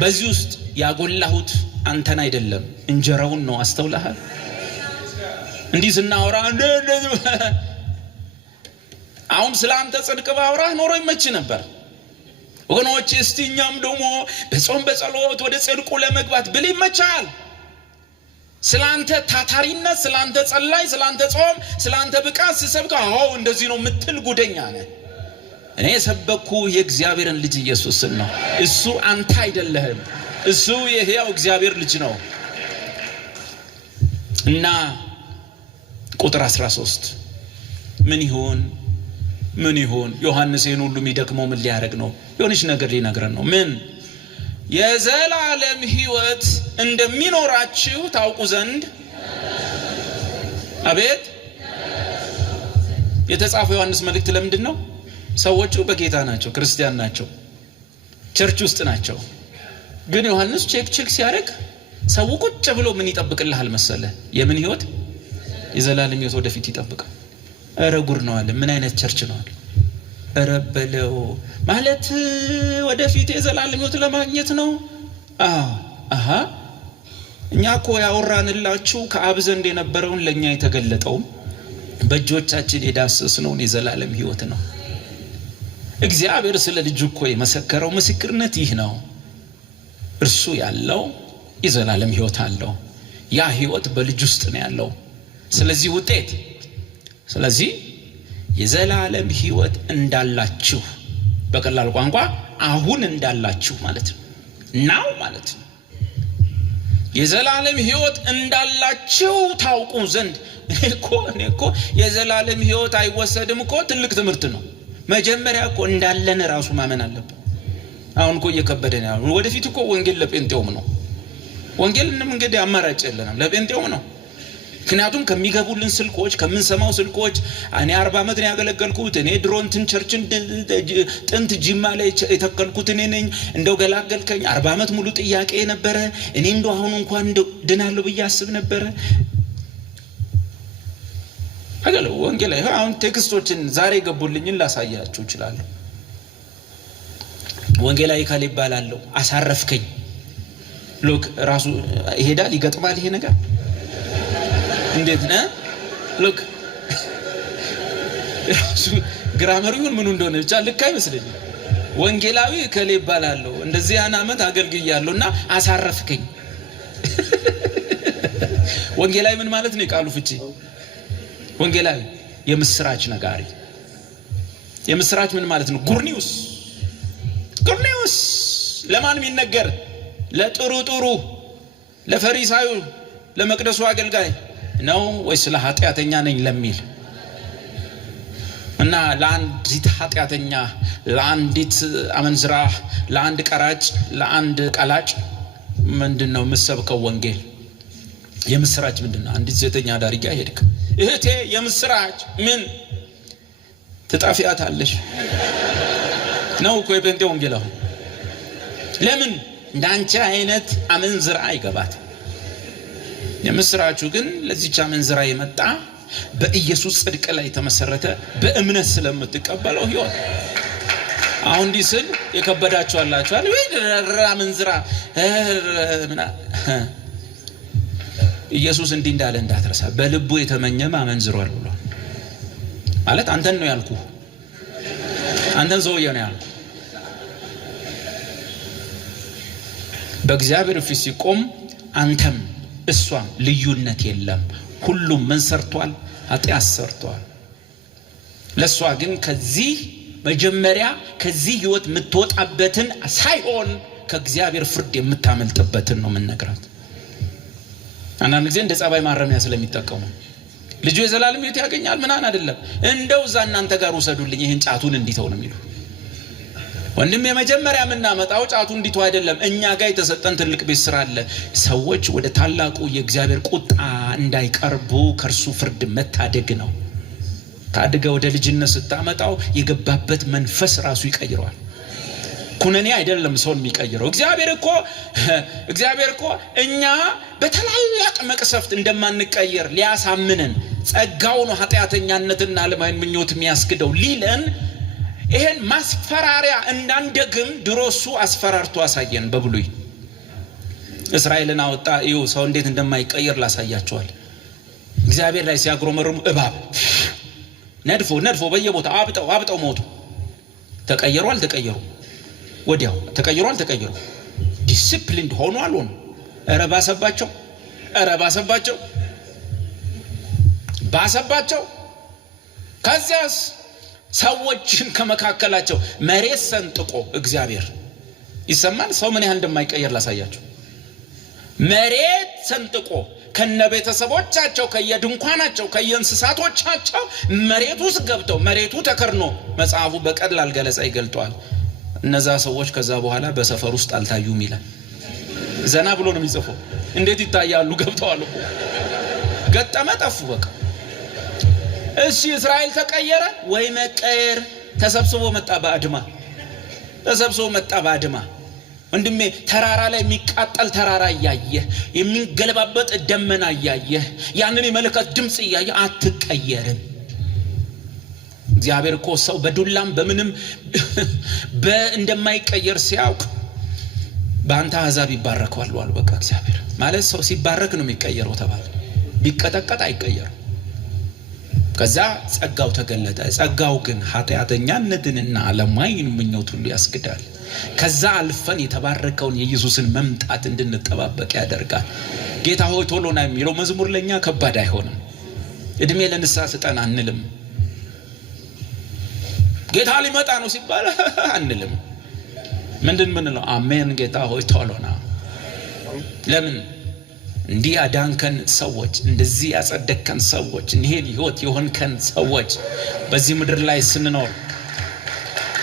በዚህ ውስጥ ያጎላሁት አንተን አይደለም እንጀራውን ነው። አስተውለሃል? እንዲህ ስናወራ አሁን ስለ አንተ ጽድቅ ባወራህ ኖሮ ይመች ነበር ወገኖቼ። እስቲ እኛም ደግሞ በጾም በጸሎት ወደ ጽድቁ ለመግባት ብል ይመቻል። ስላንተ ታታሪነት፣ ስላንተ ጸላይ፣ ስላንተ ጾም፣ ስላንተ ብቃት ስሰብክ እንደዚህ ነው ምትል ጉደኛ ነህ። እኔ የሰበኩ የእግዚአብሔርን ልጅ ኢየሱስን ነው። እሱ አንተ አይደለህም። እሱ የሕያው እግዚአብሔር ልጅ ነው። እና ቁጥር 13 ምን ይሆን ዮሐንስ ይህን ሁሉ የሚደክመው ምን ሊያደርግ ነው? የሆነች ነገር ሊነግረን ነው። ምን? የዘላለም ሕይወት እንደሚኖራችሁ ታውቁ ዘንድ። አቤት! የተጻፈው ዮሐንስ መልእክት ለምንድን ነው? ሰዎቹ በጌታ ናቸው፣ ክርስቲያን ናቸው፣ ቸርች ውስጥ ናቸው። ግን ዮሐንስ ቼክ ሲያደርግ ሰው ቁጭ ብሎ ምን ይጠብቅልሃል መሰለ? የምን ሕይወት? የዘላለም ሕይወት ወደፊት ይጠብቃል። እረ ጉር ነው አለ። ምን አይነት ቸርች ነው አለ? እረ በለው ማለት ወደፊት የዘላለም ሕይወት ለማግኘት ነው። አሃ እኛ እኮ ያወራንላችሁ ከአብ ዘንድ የነበረውን ለኛ የተገለጠውም በእጆቻችን የዳሰስነውን የዘላለም ሕይወት ነው። እግዚአብሔር ስለ ልጁ እኮ የመሰከረው ምስክርነት ይህ ነው። እርሱ ያለው የዘላለም ሕይወት አለው። ያ ሕይወት በልጁ ውስጥ ነው ያለው። ስለዚህ ውጤት፣ ስለዚህ የዘላለም ሕይወት እንዳላችሁ፣ በቀላል ቋንቋ አሁን እንዳላችሁ ማለት ነው። ናው ማለት ነው። የዘላለም ሕይወት እንዳላችሁ ታውቁ ዘንድ። እኔ እኮ የዘላለም ሕይወት አይወሰድም እኮ ትልቅ ትምህርት ነው። መጀመሪያ እኮ እንዳለን ራሱ ማመን አለብን። አሁን እኮ እየከበደን ያለው ወደፊት እኮ ወንጌል ለጴንጤውም ነው። ወንጌልንም እንግዲህ አማራጭ የለንም፣ ለጴንጤውም ነው። ምክንያቱም ከሚገቡልን ስልኮች፣ ከምንሰማው ስልኮች እኔ 40 ዓመት ነው ያገለገልኩት፣ እኔ ድሮንትን ቸርችን ጥንት ጂማ ላይ የተከልኩት እኔ ነኝ፣ እንደው ገላገልከኝ። 40 ዓመት ሙሉ ጥያቄ ነበረ። እኔ እንደው አሁን እንኳን ድናለሁ ብዬ አስብ ነበረ። ወንጌል አሁን ቴክስቶችን ዛሬ ገቡልኝን ላሳያችሁ እችላለሁ። ወንጌላዊ ካለ ይባላለሁ። አሳረፍከኝ። ሎክ ራሱ ይሄዳል፣ ይገጥማል። ይሄ ነገር እንዴት ነው? ሎክ ራሱ ግራመሩ ምን እንደሆነ ብቻ ልክ አይመስልኝም። ወንጌላዊ ካለ ይባላለሁ፣ እንደዚህ ያን አመት አገልግያለሁና አሳረፍከኝ። ወንጌላዊ ምን ማለት ነው? የቃሉ ፍቺ ወንጌላዊ የምስራች ነጋሪ። የምስራች ምን ማለት ነው? ጉርኒውስ ለማን የሚነገር? ለጥሩ ለፈሪሳዩ ለመቅደሱ አገልጋይ ነው ወይስ ለኃጢአተኛ ነኝ ለሚል? እና ለአንዲት ኃጢአተኛ፣ ለአንዲት አመንዝራ፣ ለአንድ ቀራጭ፣ ለአንድ ቀላጭ ምንድነው የምሰብከው ወንጌል? የምስራች ምንድነው? አንዲት ሴተኛ አዳሪ ጋር ሄድክ፣ እህቴ የምስራች ምን ትጣፊያታለሽ ነው እኮ የጴንጤ ወንጌል። አሁን ለምን እንዳንቺ አይነት አመንዝራ አይገባት? የምስራቹ ግን ለዚህች አመንዝራ የመጣ በኢየሱስ ጽድቅ ላይ የተመሰረተ በእምነት ስለምትቀበለው ሕይወት። አሁን እንዲህ ስል የከበዳችሁ አላችሁ አይደል? ወይ አመንዝራ ኢየሱስ እንዲህ እንዳለ እንዳትረሳ። በልቡ የተመኘም አመንዝሯል ብሎ ማለት አንተን ነው ያልኩህ። አንተን ሰውዬ ነው ያልኩህ። በእግዚአብሔር ፊት ሲቆም አንተም እሷም ልዩነት የለም። ሁሉም ምን ሰርቷል? ኃጢአት ሰርቷል። ለሷ ግን ከዚህ መጀመሪያ ከዚህ ሕይወት የምትወጣበትን ሳይሆን ከእግዚአብሔር ፍርድ የምታመልጥበትን ነው የምንነግራት። አንዳንድ ጊዜ እንደ ጸባይ ማረሚያ ስለሚጠቀሙ ልጁ የዘላለም ሕይወት ያገኛል ምናን አይደለም፣ እንደው እዛ እናንተ ጋር ወሰዱልኝ ይሄን ጫቱን እንዲተው ነው የሚሉ። ወንድም የመጀመሪያ የምናመጣው ጫቱ እንዲተው አይደለም። እኛ ጋር የተሰጠን ትልቅ ቤት ስራ አለ። ሰዎች ወደ ታላቁ የእግዚአብሔር ቁጣ እንዳይቀርቡ ከእርሱ ፍርድ መታደግ ነው። ታድገ ወደ ልጅነት ስታመጣው የገባበት መንፈስ ራሱ ይቀይረዋል። ኩነኔ አይደለም ሰውን የሚቀይረው። እግዚአብሔር እኮ እኛ በተላላቅ መቅሰፍት እንደማንቀየር ሊያሳምነን ጸጋው ነው ኃጢአተኛነትና ዓለማዊ ምኞት የሚያስክደው ሊለን ይሄን ማስፈራሪያ እንዳንደግም ድሮ እሱ አስፈራርቶ አሳየን። በብሉይ እስራኤልን አወጣ። እዩ ሰው እንዴት እንደማይቀየር ላሳያቸዋል። እግዚአብሔር ላይ ሲያግሮመርሙ እባብ ነድፎ በየቦታው አብጠው ሞቱ። ተቀየሩ አልተቀየሩ? ወዲያው ተቀየሩ አልተቀየሩ? ዲሲፕሊንድ ሆኖ አልሆኑ? ኧረ ባሰባቸው። ከዚያስ ሰዎችን ከመካከላቸው መሬት ሰንጥቆ እግዚአብሔር ይሰማል። ሰው ምን ያህል እንደማይቀየር ላሳያችሁ። መሬት ሰንጥቆ ከነቤተሰቦቻቸው ከየድንኳናቸው ከየእንስሳቶቻቸው መሬት ውስጥ ገብተው መሬቱ ተከርኖ መጽሐፉ በቀላል ገለጻ ይገልጧል። እነዛ ሰዎች ከዛ በኋላ በሰፈር ውስጥ አልታዩም ይላል። ዘና ብሎ ነው የሚጽፈው። እንዴት ይታያሉ? ገብተዋል እኮ ገጠመ ጠፉ በቃ። እሺ እስራኤል ተቀየረ ወይ? መቀየር ተሰብስቦ መጣ በአድማ ወንድሜ ተራራ ላይ የሚቃጠል ተራራ እያየ የሚገለባበጥ ደመና እያየ ያንን የመለከት ድምጽ እያየ አትቀየርም። እግዚአብሔር እኮ ሰው በዱላም በምንም እንደማይቀየር ሲያውቅ በአንተ አሕዛብ ይባረካሉ አሉ። በቃ እግዚአብሔር ማለት ሰው ሲባረክ ነው የሚቀየረው ተባለ። ቢቀጠቀጥ አይቀየርም። ከዛ ጸጋው ተገለጠ። ጸጋው ግን ኃጢአተኛነትንና ዓለማዊን ምኞት ሁሉ ያስክዳል። ከዛ አልፈን የተባረከውን የኢየሱስን መምጣት እንድንጠባበቅ ያደርጋል። ጌታ ሆይ ቶሎ ና የሚለው መዝሙር ለኛ ከባድ አይሆንም። እድሜ ለንስሐ ስጠን አንልም። ጌታ ሊመጣ ነው ሲባል አንልም። ምንድን ነው? አሜን ጌታ ሆይ ቶሎ ና። ለምን? እንዲህ ያዳንከን ሰዎች፣ እንደዚህ ያጸደከን ሰዎች፣ ይሄን ህይወት የሆንከን ሰዎች በዚህ ምድር ላይ ስንኖር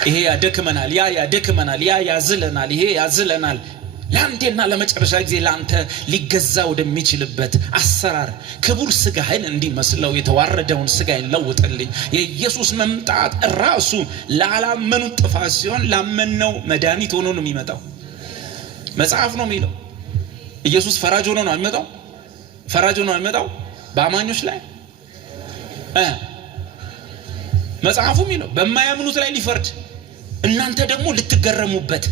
ይሄ ያደክመናል፣ ያ ያደክመናል፣ ያ ያዝለናል፣ ይሄ ያዝለናል። ለአንዴና ለመጨረሻ ጊዜ ለአንተ ሊገዛ ወደሚችልበት አሰራር ክቡር ስጋህን እንዲመስለው የተዋረደውን ስጋህን ለውጥልኝ። የኢየሱስ መምጣት ራሱ ላላመኑት ጥፋት ሲሆን ላመነው መድኃኒት ሆኖ ነው የሚመጣው። መጽሐፍ ነው የሚለው ኢየሱስ ፈራጅ ሆኖ ነው የሚመጣው። ፈራጅ ሆኖ ነው የሚመጣው በአማኞች ላይ። መጽሐፉ የሚለው በማያምኑት ላይ ሊፈርድ፣ እናንተ ደግሞ ልትገረሙበት።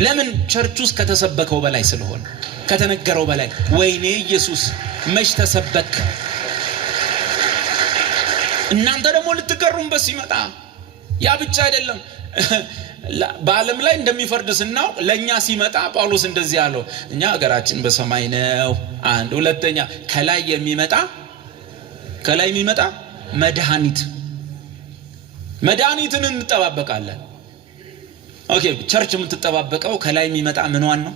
ለምን? ቸርች ውስጥ ከተሰበከው በላይ ስለሆነ፣ ከተነገረው በላይ። ወይኔ ኢየሱስ መች ተሰበክ። እናንተ ደግሞ ልትገረሙበት ሲመጣ ያ ብቻ አይደለም። በዓለም ላይ እንደሚፈርድ ስናውቅ ለኛ ሲመጣ ጳውሎስ እንደዚህ ያለው እኛ ሀገራችን በሰማይ ነው። አንድ ሁለተኛ ከላይ የሚመጣ መድኃኒትን እንጠባበቃለን። ኦኬ ቸርች የምትጠባበቀው ከላይ የሚመጣ ምንዋን ነው?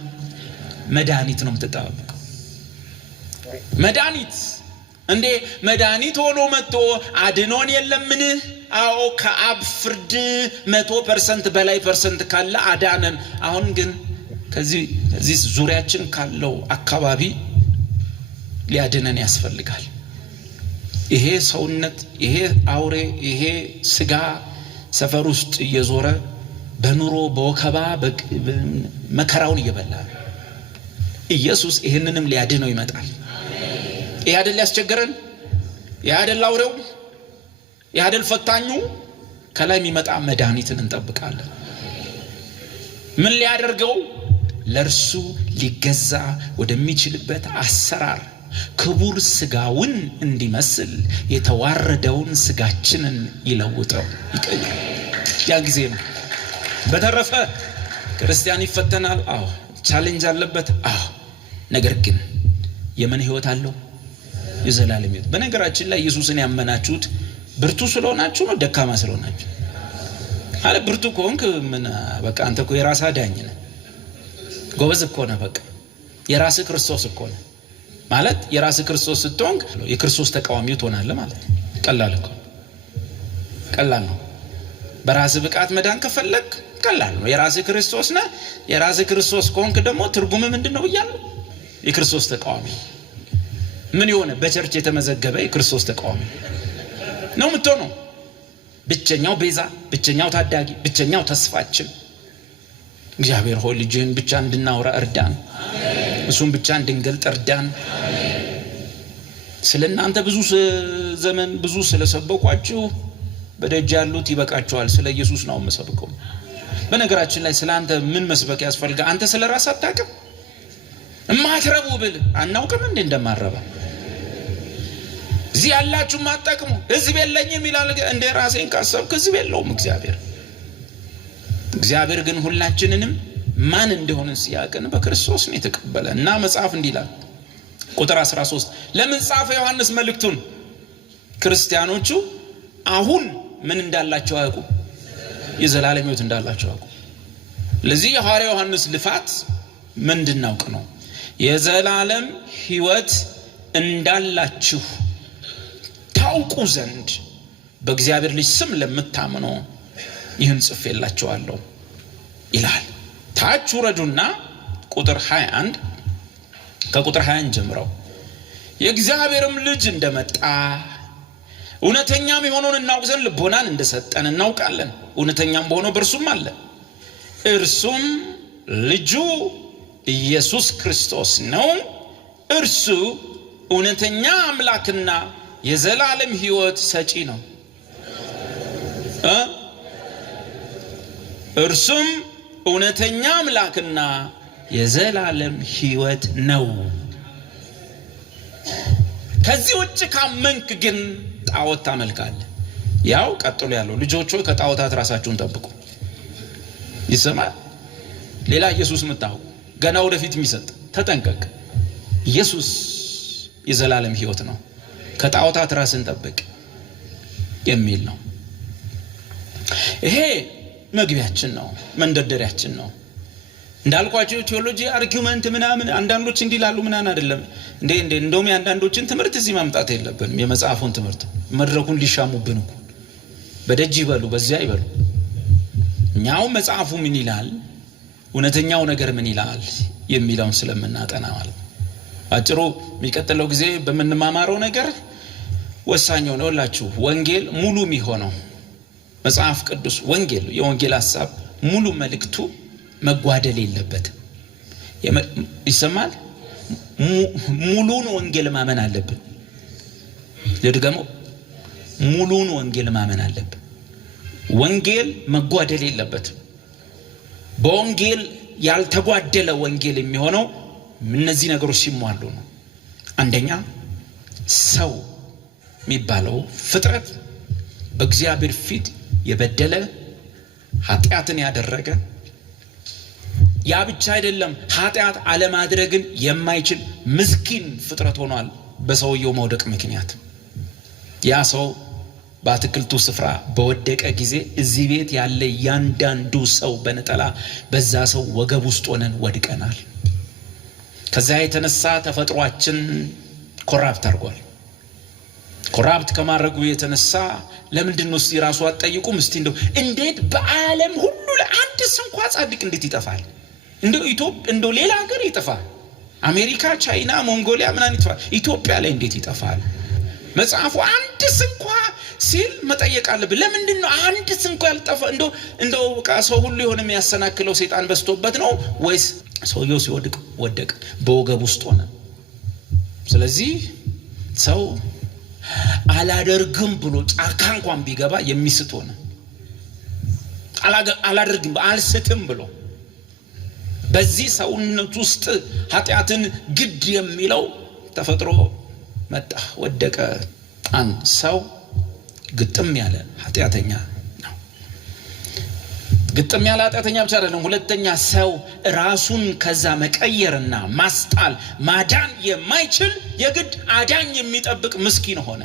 መድኃኒት ነው የምትጠባበቀው። መድኃኒት እንዴ መድኃኒት ሆኖ መጥቶ አድኖን የለምን? አዎ ከአብ ፍርድ 100% በላይ ፐርሰንት ካለ አዳነን። አሁን ግን ከዚህ ዙሪያችን ካለው አካባቢ ሊያድነን ያስፈልጋል። ይሄ ሰውነት፣ ይሄ አውሬ፣ ይሄ ስጋ ሰፈር ውስጥ እየዞረ በኑሮ በወከባ መከራውን እየበላ ኢየሱስ ይሄንንም ሊያድነው ይመጣል። ይሄ አይደል ያስቸገረን? ይሄ አይደል አውሬው? ይሄ አይደል ፈታኙ? ከላይ የሚመጣ መድኃኒትን እንጠብቃለን። ምን ሊያደርገው? ለእርሱ ሊገዛ ወደሚችልበት አሰራር ክቡር ስጋውን እንዲመስል የተዋረደውን ስጋችንን ይለውጠው ይቀይር። ያ ጊዜ ነው። በተረፈ ክርስቲያን ይፈተናል። አዎ ቻሌንጅ አለበት። አዎ ነገር ግን የምን ህይወት አለው? የዘላለም ህይወት። በነገራችን ላይ ኢየሱስን ያመናችሁት ብርቱ ስለሆናችሁ ነው ደካማ ስለሆናችሁ? አለ ብርቱ ከሆንክ ምን በቃ አንተ እኮ የራስህ ዳኝ ነህ። ጎበዝ እኮ ነህ። በቃ የራስህ ክርስቶስ እኮ ነህ ማለት። የራስህ ክርስቶስ ስትሆን የክርስቶስ ተቃዋሚ ትሆናለህ ማለት ነው። ቀላል ነው። በራስህ ብቃት መዳን ከፈለክ ቀላል ነው። የራስህ ክርስቶስ ነህ። የራስህ ክርስቶስ ከሆንክ ደግሞ ትርጉም ምንድነው ብያለሁ? የክርስቶስ ተቃዋሚ ምን የሆነ በቸርች የተመዘገበ የክርስቶስ ተቃዋሚ ነው የምትሆነው። ብቸኛው ቤዛ፣ ብቸኛው ታዳጊ፣ ብቸኛው ተስፋችን እግዚአብሔር ሆይ ልጅህን ብቻ እንድናወራ እርዳን። እሱን ብቻ እንድንገልጥ እርዳን። ስለናንተ ብዙ ዘመን ብዙ ስለሰበኳችሁ በደጅ ያሉት ይበቃቸዋል። ስለ ኢየሱስ ነው የምሰብከው። በነገራችን ላይ ስለ አንተ ምን መስበክ ያስፈልጋል? አንተ ስለ ራስህ አታውቅም? እማትረቡ ብል አናውቅም እንዴ እንደማረባ? እዚህ ያላችሁ ማጣቅሙ ህዝብ የለኝም ይላል። እንደ ራሴን ካሰብክ ህዝብ የለውም እግዚአብሔር ግን ሁላችንንም ማን እንደሆነን ሲያቀን በክርስቶስ ነው የተቀበለ። እና መጽሐፍ እንዲህ ይላል ቁጥር 13 ለምን ጻፈ ዮሐንስ መልእክቱን? ክርስቲያኖቹ አሁን ምን እንዳላቸው አያውቁ? የዘላለም ሕይወት እንዳላቸው አያውቁ። ለዚህ የሐዋርያው ዮሐንስ ልፋት ምንድናውቅ ነው? የዘላለም ሕይወት እንዳላችሁ ታውቁ ዘንድ በእግዚአብሔር ልጅ ስም ለምታምኑ ይህን ጽፌላችኋለሁ ይላል። ታች ውረዱና ቁጥር 21 ከቁጥር 20 ጀምረው የእግዚአብሔርም ልጅ እንደመጣ እውነተኛም የሆነውን እናውቅ ዘንድ ልቦናን እንደሰጠን እናውቃለን። እውነተኛም በሆነው በእርሱም አለ። እርሱም ልጁ ኢየሱስ ክርስቶስ ነው። እርሱ እውነተኛ አምላክና የዘላለም ሕይወት ሰጪ ነው። እርሱም እውነተኛ አምላክና የዘላለም ሕይወት ነው። ከዚህ ውጭ ካመንክ ግን ጣዖት ታመልካለህ። ያው ቀጥሎ ያለው ልጆች ሆይ ከጣዖታት ራሳችሁን ጠብቁ። ይሰማል። ሌላ ኢየሱስ የምታውቁ ገና ወደፊት የሚሰጥ ተጠንቀቅ። ኢየሱስ የዘላለም ሕይወት ነው። ከጣዖታት ራስን ጠብቅ የሚል ነው። ይሄ መግቢያችን ነው፣ መንደርደሪያችን ነው። እንዳልኳቸው ቴዎሎጂ አርጊውመንት ምናምን አንዳንዶች እንዲላሉ ምናምን አይደለም እንዴ እንደውም አንዳንዶችን ትምህርት እዚህ ማምጣት የለብንም። የመጽሐፉን ትምህርት መድረኩን ሊሻሙብን እኮ በደጅ ይበሉ በዚያ ይበሉ። እኛው መጽሐፉ ምን ይላል፣ እውነተኛው ነገር ምን ይላል የሚለውን ስለምናጠና ማለት ነው። አጭሩ የሚቀጥለው ጊዜ በመንማማረው ነገር ወሳኝ ነው ላችሁ ወንጌል ሙሉ የሚሆነው መጽሐፍ ቅዱስ ወንጌል የወንጌል ሐሳብ ሙሉ መልእክቱ መጓደል የለበትም። ይሰማል። ሙሉን ወንጌል ማመን አለብን። ለድገሞ ሙሉን ወንጌል ማመን አለብን። ወንጌል መጓደል የለበትም። በወንጌል ያልተጓደለ ወንጌል የሚሆነው እነዚህ ነገሮች ሲሟሉ ነው። አንደኛ ሰው የሚባለው ፍጥረት በእግዚአብሔር ፊት የበደለ ኃጢአትን ያደረገ፣ ያ ብቻ አይደለም ኃጢአት አለማድረግን የማይችል ምስኪን ፍጥረት ሆኗል በሰውየው መውደቅ ምክንያት። ያ ሰው በአትክልቱ ስፍራ በወደቀ ጊዜ እዚህ ቤት ያለ ያንዳንዱ ሰው በነጠላ በዛ ሰው ወገብ ውስጥ ሆነን ወድቀናል። ከዛ የተነሳ ተፈጥሯችን ኮራፕት አድርጓል። ኮራፕት ከማድረጉ የተነሳ ለምንድን ነው ራሱ አትጠይቁም? እስቲ እንዴት በዓለም ሁሉ ለአንድ እንኳ ጻድቅ እንዴት ይጠፋል? እንደው ሌላ ሀገር ይጠፋል፣ አሜሪካ፣ ቻይና፣ ሞንጎሊያ ምናምን ይጠፋል፣ ኢትዮጵያ ላይ እንዴት ይጠፋል? መጽሐፉ አንድ እንኳ ሲል መጠየቅ አለብን። ለምንድን ነው አንድ እንኳ ያልጠፋ? እንደው ሰው ሁሉ የሆነ የሚያሰናክለው ሰይጣን በስቶበት ነው ወይስ ሰውየው ሲወድቅ ወደቀ በወገብ ውስጥ ሆነ? ስለዚህ ሰው አላደርግም ብሎ ጫካ እንኳን ቢገባ የሚስት ሆነ። አላደርግም አልስትም ብሎ በዚህ ሰውነት ውስጥ ኃጢአትን ግድ የሚለው ተፈጥሮ መጣ፣ ወደቀ። አንድ ሰው ግጥም ያለ ኃጢአተኛ ነው። ግጥም ያለ ኃጢአተኛ ብቻ አይደለም። ሁለተኛ ሰው ራሱን ከዛ መቀየርና ማስጣል ማዳን የማይችል የግድ አዳኝ የሚጠብቅ ምስኪን ሆነ።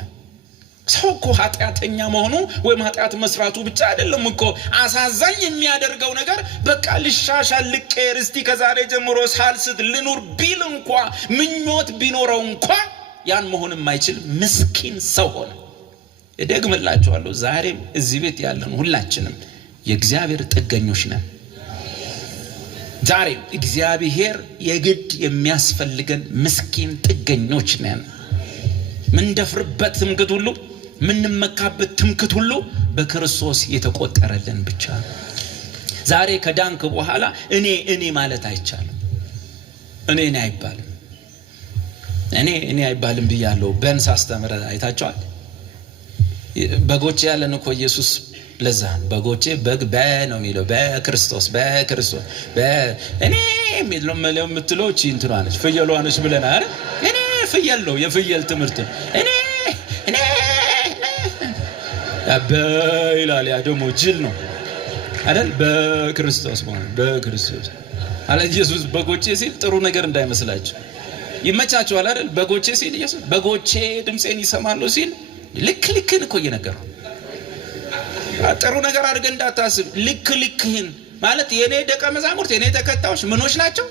ሰው እኮ ኃጢአተኛ መሆኑ ወይም ኃጢአት መስራቱ ብቻ አይደለም እኮ አሳዛኝ የሚያደርገው ነገር በቃ ልሻሻል ልቀየር እስቲ ከዛሬ ጀምሮ ሳልስት ልኑር ቢል እንኳ ምኞት ቢኖረው እንኳ ያን መሆን የማይችል ምስኪን ሰው ሆነ። እደግምላችኋለሁ ዛሬም እዚህ ቤት ያለን ሁላችንም የእግዚአብሔር ጥገኞች ነን። ዛሬም እግዚአብሔር የግድ የሚያስፈልገን ምስኪን ጥገኞች ነን። ምን ደፍርበት ትምክህት ሁሉ ምን መካበት ትምክህት ሁሉ በክርስቶስ የተቆጠረልን ብቻ። ዛሬ ከዳንክ በኋላ እኔ ማለት አይቻልም። እኔ አይባልም። እኔ አይባልም ብያለሁ። በእንስ አስተምረ አይታችኋል። በጎቼ ያለን እኮ ኢየሱስ ለዛ በጎቼ በግ ነው የሚለው በክርስቶስ እኔ የሚለው የምትለው እቺ እንትኗ ነች ፍየሏ ነች ብለን አይደል? እኔ ፍየል ነው የፍየል ትምህርት እኔ በይላል። ያ ደግሞ ጅል ነው አይደል? በክርስቶስ ማለት በክርስቶስ አለ ኢየሱስ በጎቼ ሲል ጥሩ ነገር እንዳይመስላችሁ ይመቻችኋል አይደል? በጎቼ ሲል ኢየሱስ በጎቼ ድምጼን ይሰማሉ ሲል ልክን እኮ እየነገረው ጥሩ ነገር አድርገህ እንዳታስብ። ልክህን ማለት የኔ ደቀ መዛሙርት የኔ ተከታዮች ምኖች ናቸው?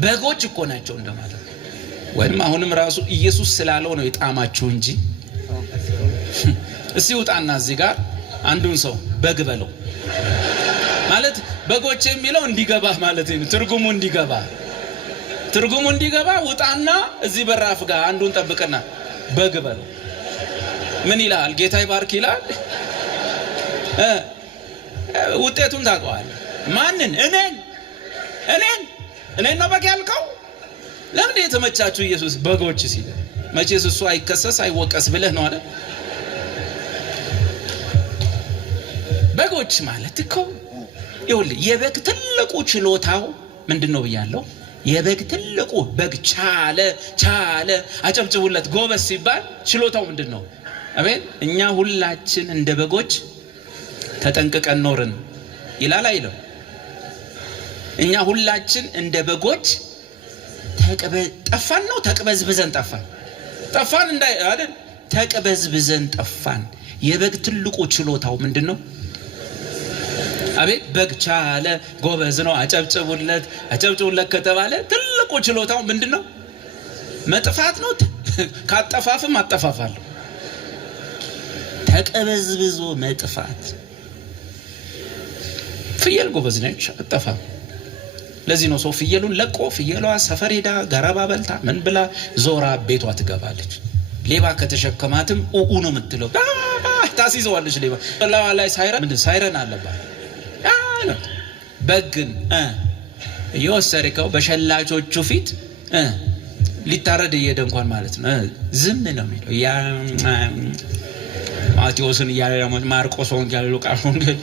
በጎች እኮ ናቸው እንደማለት። ወይም አሁንም ራሱ ኢየሱስ ስላለው ነው የጣማችሁ እንጂ። እስቲ ውጣና እዚህ ጋር አንዱን ሰው በግ በለው ማለት በጎች የሚለው እንዲገባ ማለት ነው። ትርጉሙ እንዲገባ ውጣና እዚህ በራፍ ጋር አንዱን ጠብቅና በግ በለው። ምን ይላል? ጌታ ይባርክ ይላል። ውጤቱን ታውቀዋለህ። ማንን? እኔን ነው በግ ያልከው? ለምን የተመቻችሁ ኢየሱስ በጎች ሲል? መቼስ እሱ አይከሰስ አይወቀስ ብለህ ነው አይደል? በጎች ማለት እኮ ይኸውልህ የበግ ትልቁ ችሎታው ምንድነው ብያለሁ? የበግ ትልቁ በግ ቻለ አጨብጭቡለት ጎበዝ ሲባል ችሎታው ምንድነው? አቤት እኛ ሁላችን እንደ በጎች ተጠንቅቀን ኖርን ይላል አይደል? እኛ ሁላችን እንደ በጎች ጠፋን ነው ተቅበዝብዘን ጠፋን እንዳይ አይደል? ተቅበዝብዘን ጠፋን። የበግ ትልቁ ችሎታው ምንድነው? አቤት በግ ቻለ ጎበዝ ነው አጨብጭቡለት ከተባለ ትልቁ ችሎታው ምንድነው? መጥፋት ነው። ካጠፋፍም አጠፋፋለሁ። ተቀበዝብዞ መጥፋት። ፍየል ጎበዝ ነች አጠፋም። ለዚህ ነው ሰው ፍየሉን ለቆ ፍየሏ ሰፈር ሄዳ ገረባ በልታ ምን ብላ ዞራ ቤቷ ትገባለች። ሌባ ከተሸከማትም ኡኡ ነው የምትለው። ታሲዘዋለች ሌባ ላይ ሳይረን አለባት። በግን እየወሰድከው በሸላቾቹ ፊት ሊታረድ እየሄደ እንኳን ማለት ነው ዝም ነው የሚለው። ማቴዎስን ማርቆስ ወንጌል ሉቃስ ወንጌል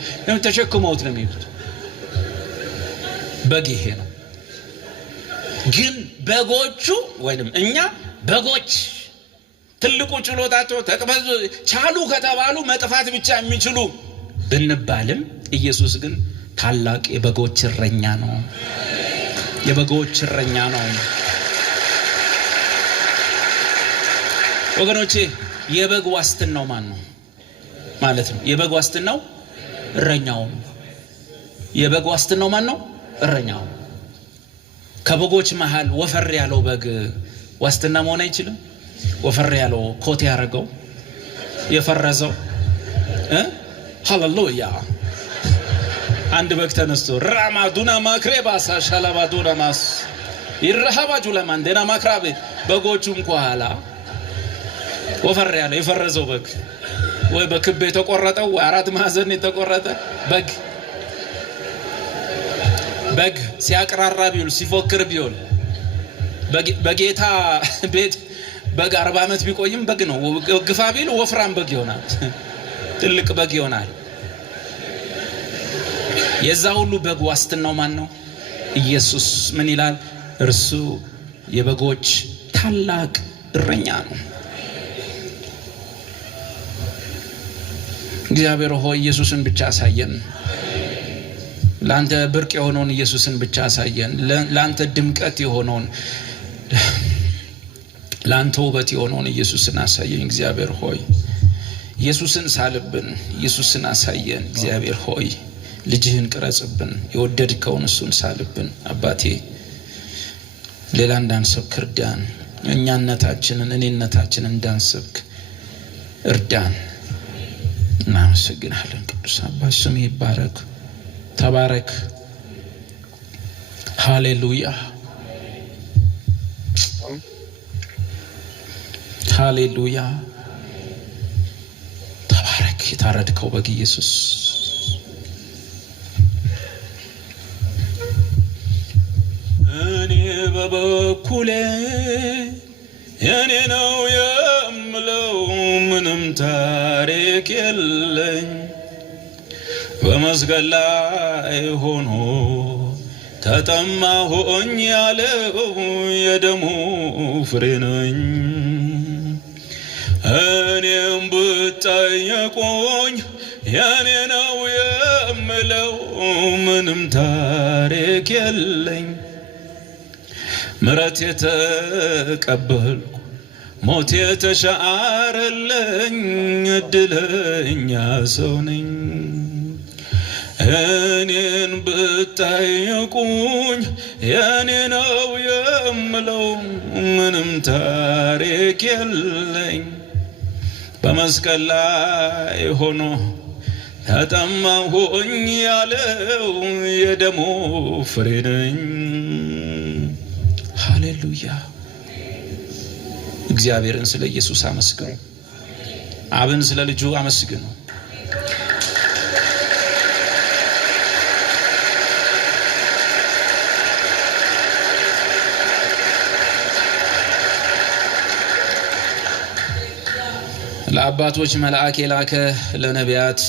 ተሸክመውት ነው የሚሉት። በግ ይሄ ነው። ግን በጎቹ ወይንም እኛ በጎች ትልቁ ችሎታቸው ተቅበዙ ቻሉ ከተባሉ መጥፋት ብቻ የሚችሉ ብንባልም ኢየሱስ ግን ታላቅ የበጎች እረኛ ነው። ወገኖቼ የበግ ዋስትናው ማን ነው ማለት ነው? የበግ ዋስትናው እረኛው። የበግ ዋስትናው ማን ነው? እረኛው። ከበጎች መሃል ወፈር ያለው በግ ዋስትና መሆን አይችልም? ወፈር ያለው ኮት ያረገው የፈረዘው ሃሌሉያ። አንድ በግ ተነስቶ ራማዱና ማክሬባሳ ሻላባዱና ማስ ይረሃባጁ ለማንደና ማክራቤ በጎቹም ከኋላ ወፈር ያለው የፈረዘው በግ ወይ በክብ የተቆረጠው ወይ አራት ማዕዘን የተቆረጠ በግ ሲያቀራራ ቢውል ሲፎክር ቢውል በጌታ ቤት በግ 40 ዓመት ቢቆይም በግ ነው። ግፋ ቢል ወፍራም በግ ይሆናል፣ ትልቅ በግ ይሆናል። የዛ ሁሉ በግ ዋስትናው ማን ነው? ኢየሱስ። ምን ይላል? እርሱ የበጎች ታላቅ እረኛ ነው። እግዚአብሔር ሆይ ኢየሱስን ብቻ አሳየን። ላንተ ብርቅ የሆነውን ኢየሱስን ብቻ አሳየን። ላንተ ድምቀት የሆነውን ላንተ ውበት የሆነውን ኢየሱስን አሳየን። እግዚአብሔር ሆይ ኢየሱስን ሳልብን፣ ኢየሱስን አሳየን። እግዚአብሔር ሆይ ልጅህን ቅረጽብን፣ የወደድከውን እሱን ሳልብን። አባቴ ሌላ እንዳንሰብክ እርዳን። እኛነታችንን እኔነታችንን እንዳንሰብክ እርዳን። እናመሰግናለን። ቅዱስ አባት ስም ይባረክ፣ ተባረክ። ሃሌሉያ ሃሌሉያ። ተባረክ የታረድከው በግ ኢየሱስ። እኔ በበኩሌ የኔ ነው የምለው ምንም ታሪክ የለኝ። በመስቀል ላይ ሆኖ ተጠማሁኝ ያለው የደሙ ፍሬ ነኝ። እኔም ብትጠይቁኝ የኔ ነው የምለው ምንም ታሪክ የለኝ። ምሕረት የተቀበልኩ ሞት የተሻረልኝ እድለኛ ሰው ነኝ። እኔን ብትጠይቁኝ የኔ ነው የምለው ምንም ታሪክ የለኝ። በመስቀል ላይ ሆኖ ተጠማሁኝ ያለው የደሙ ፍሬ ነኝ። ሃሌሉያ! እግዚአብሔርን ስለ ኢየሱስ አመስግኑ። አብን ስለ ልጁ አመስግኑ። ለአባቶች መልአክ የላከ ለነቢያት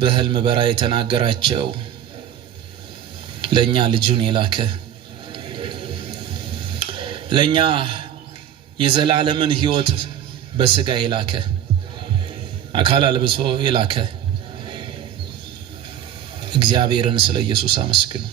በሕልም በራእይ የተናገራቸው ለኛ ልጁን የላከ ለኛ የዘላለምን ሕይወት በስጋ የላከ አካል አልብሶ የላከ እግዚአብሔርን ስለ ኢየሱስ አመስግኑ።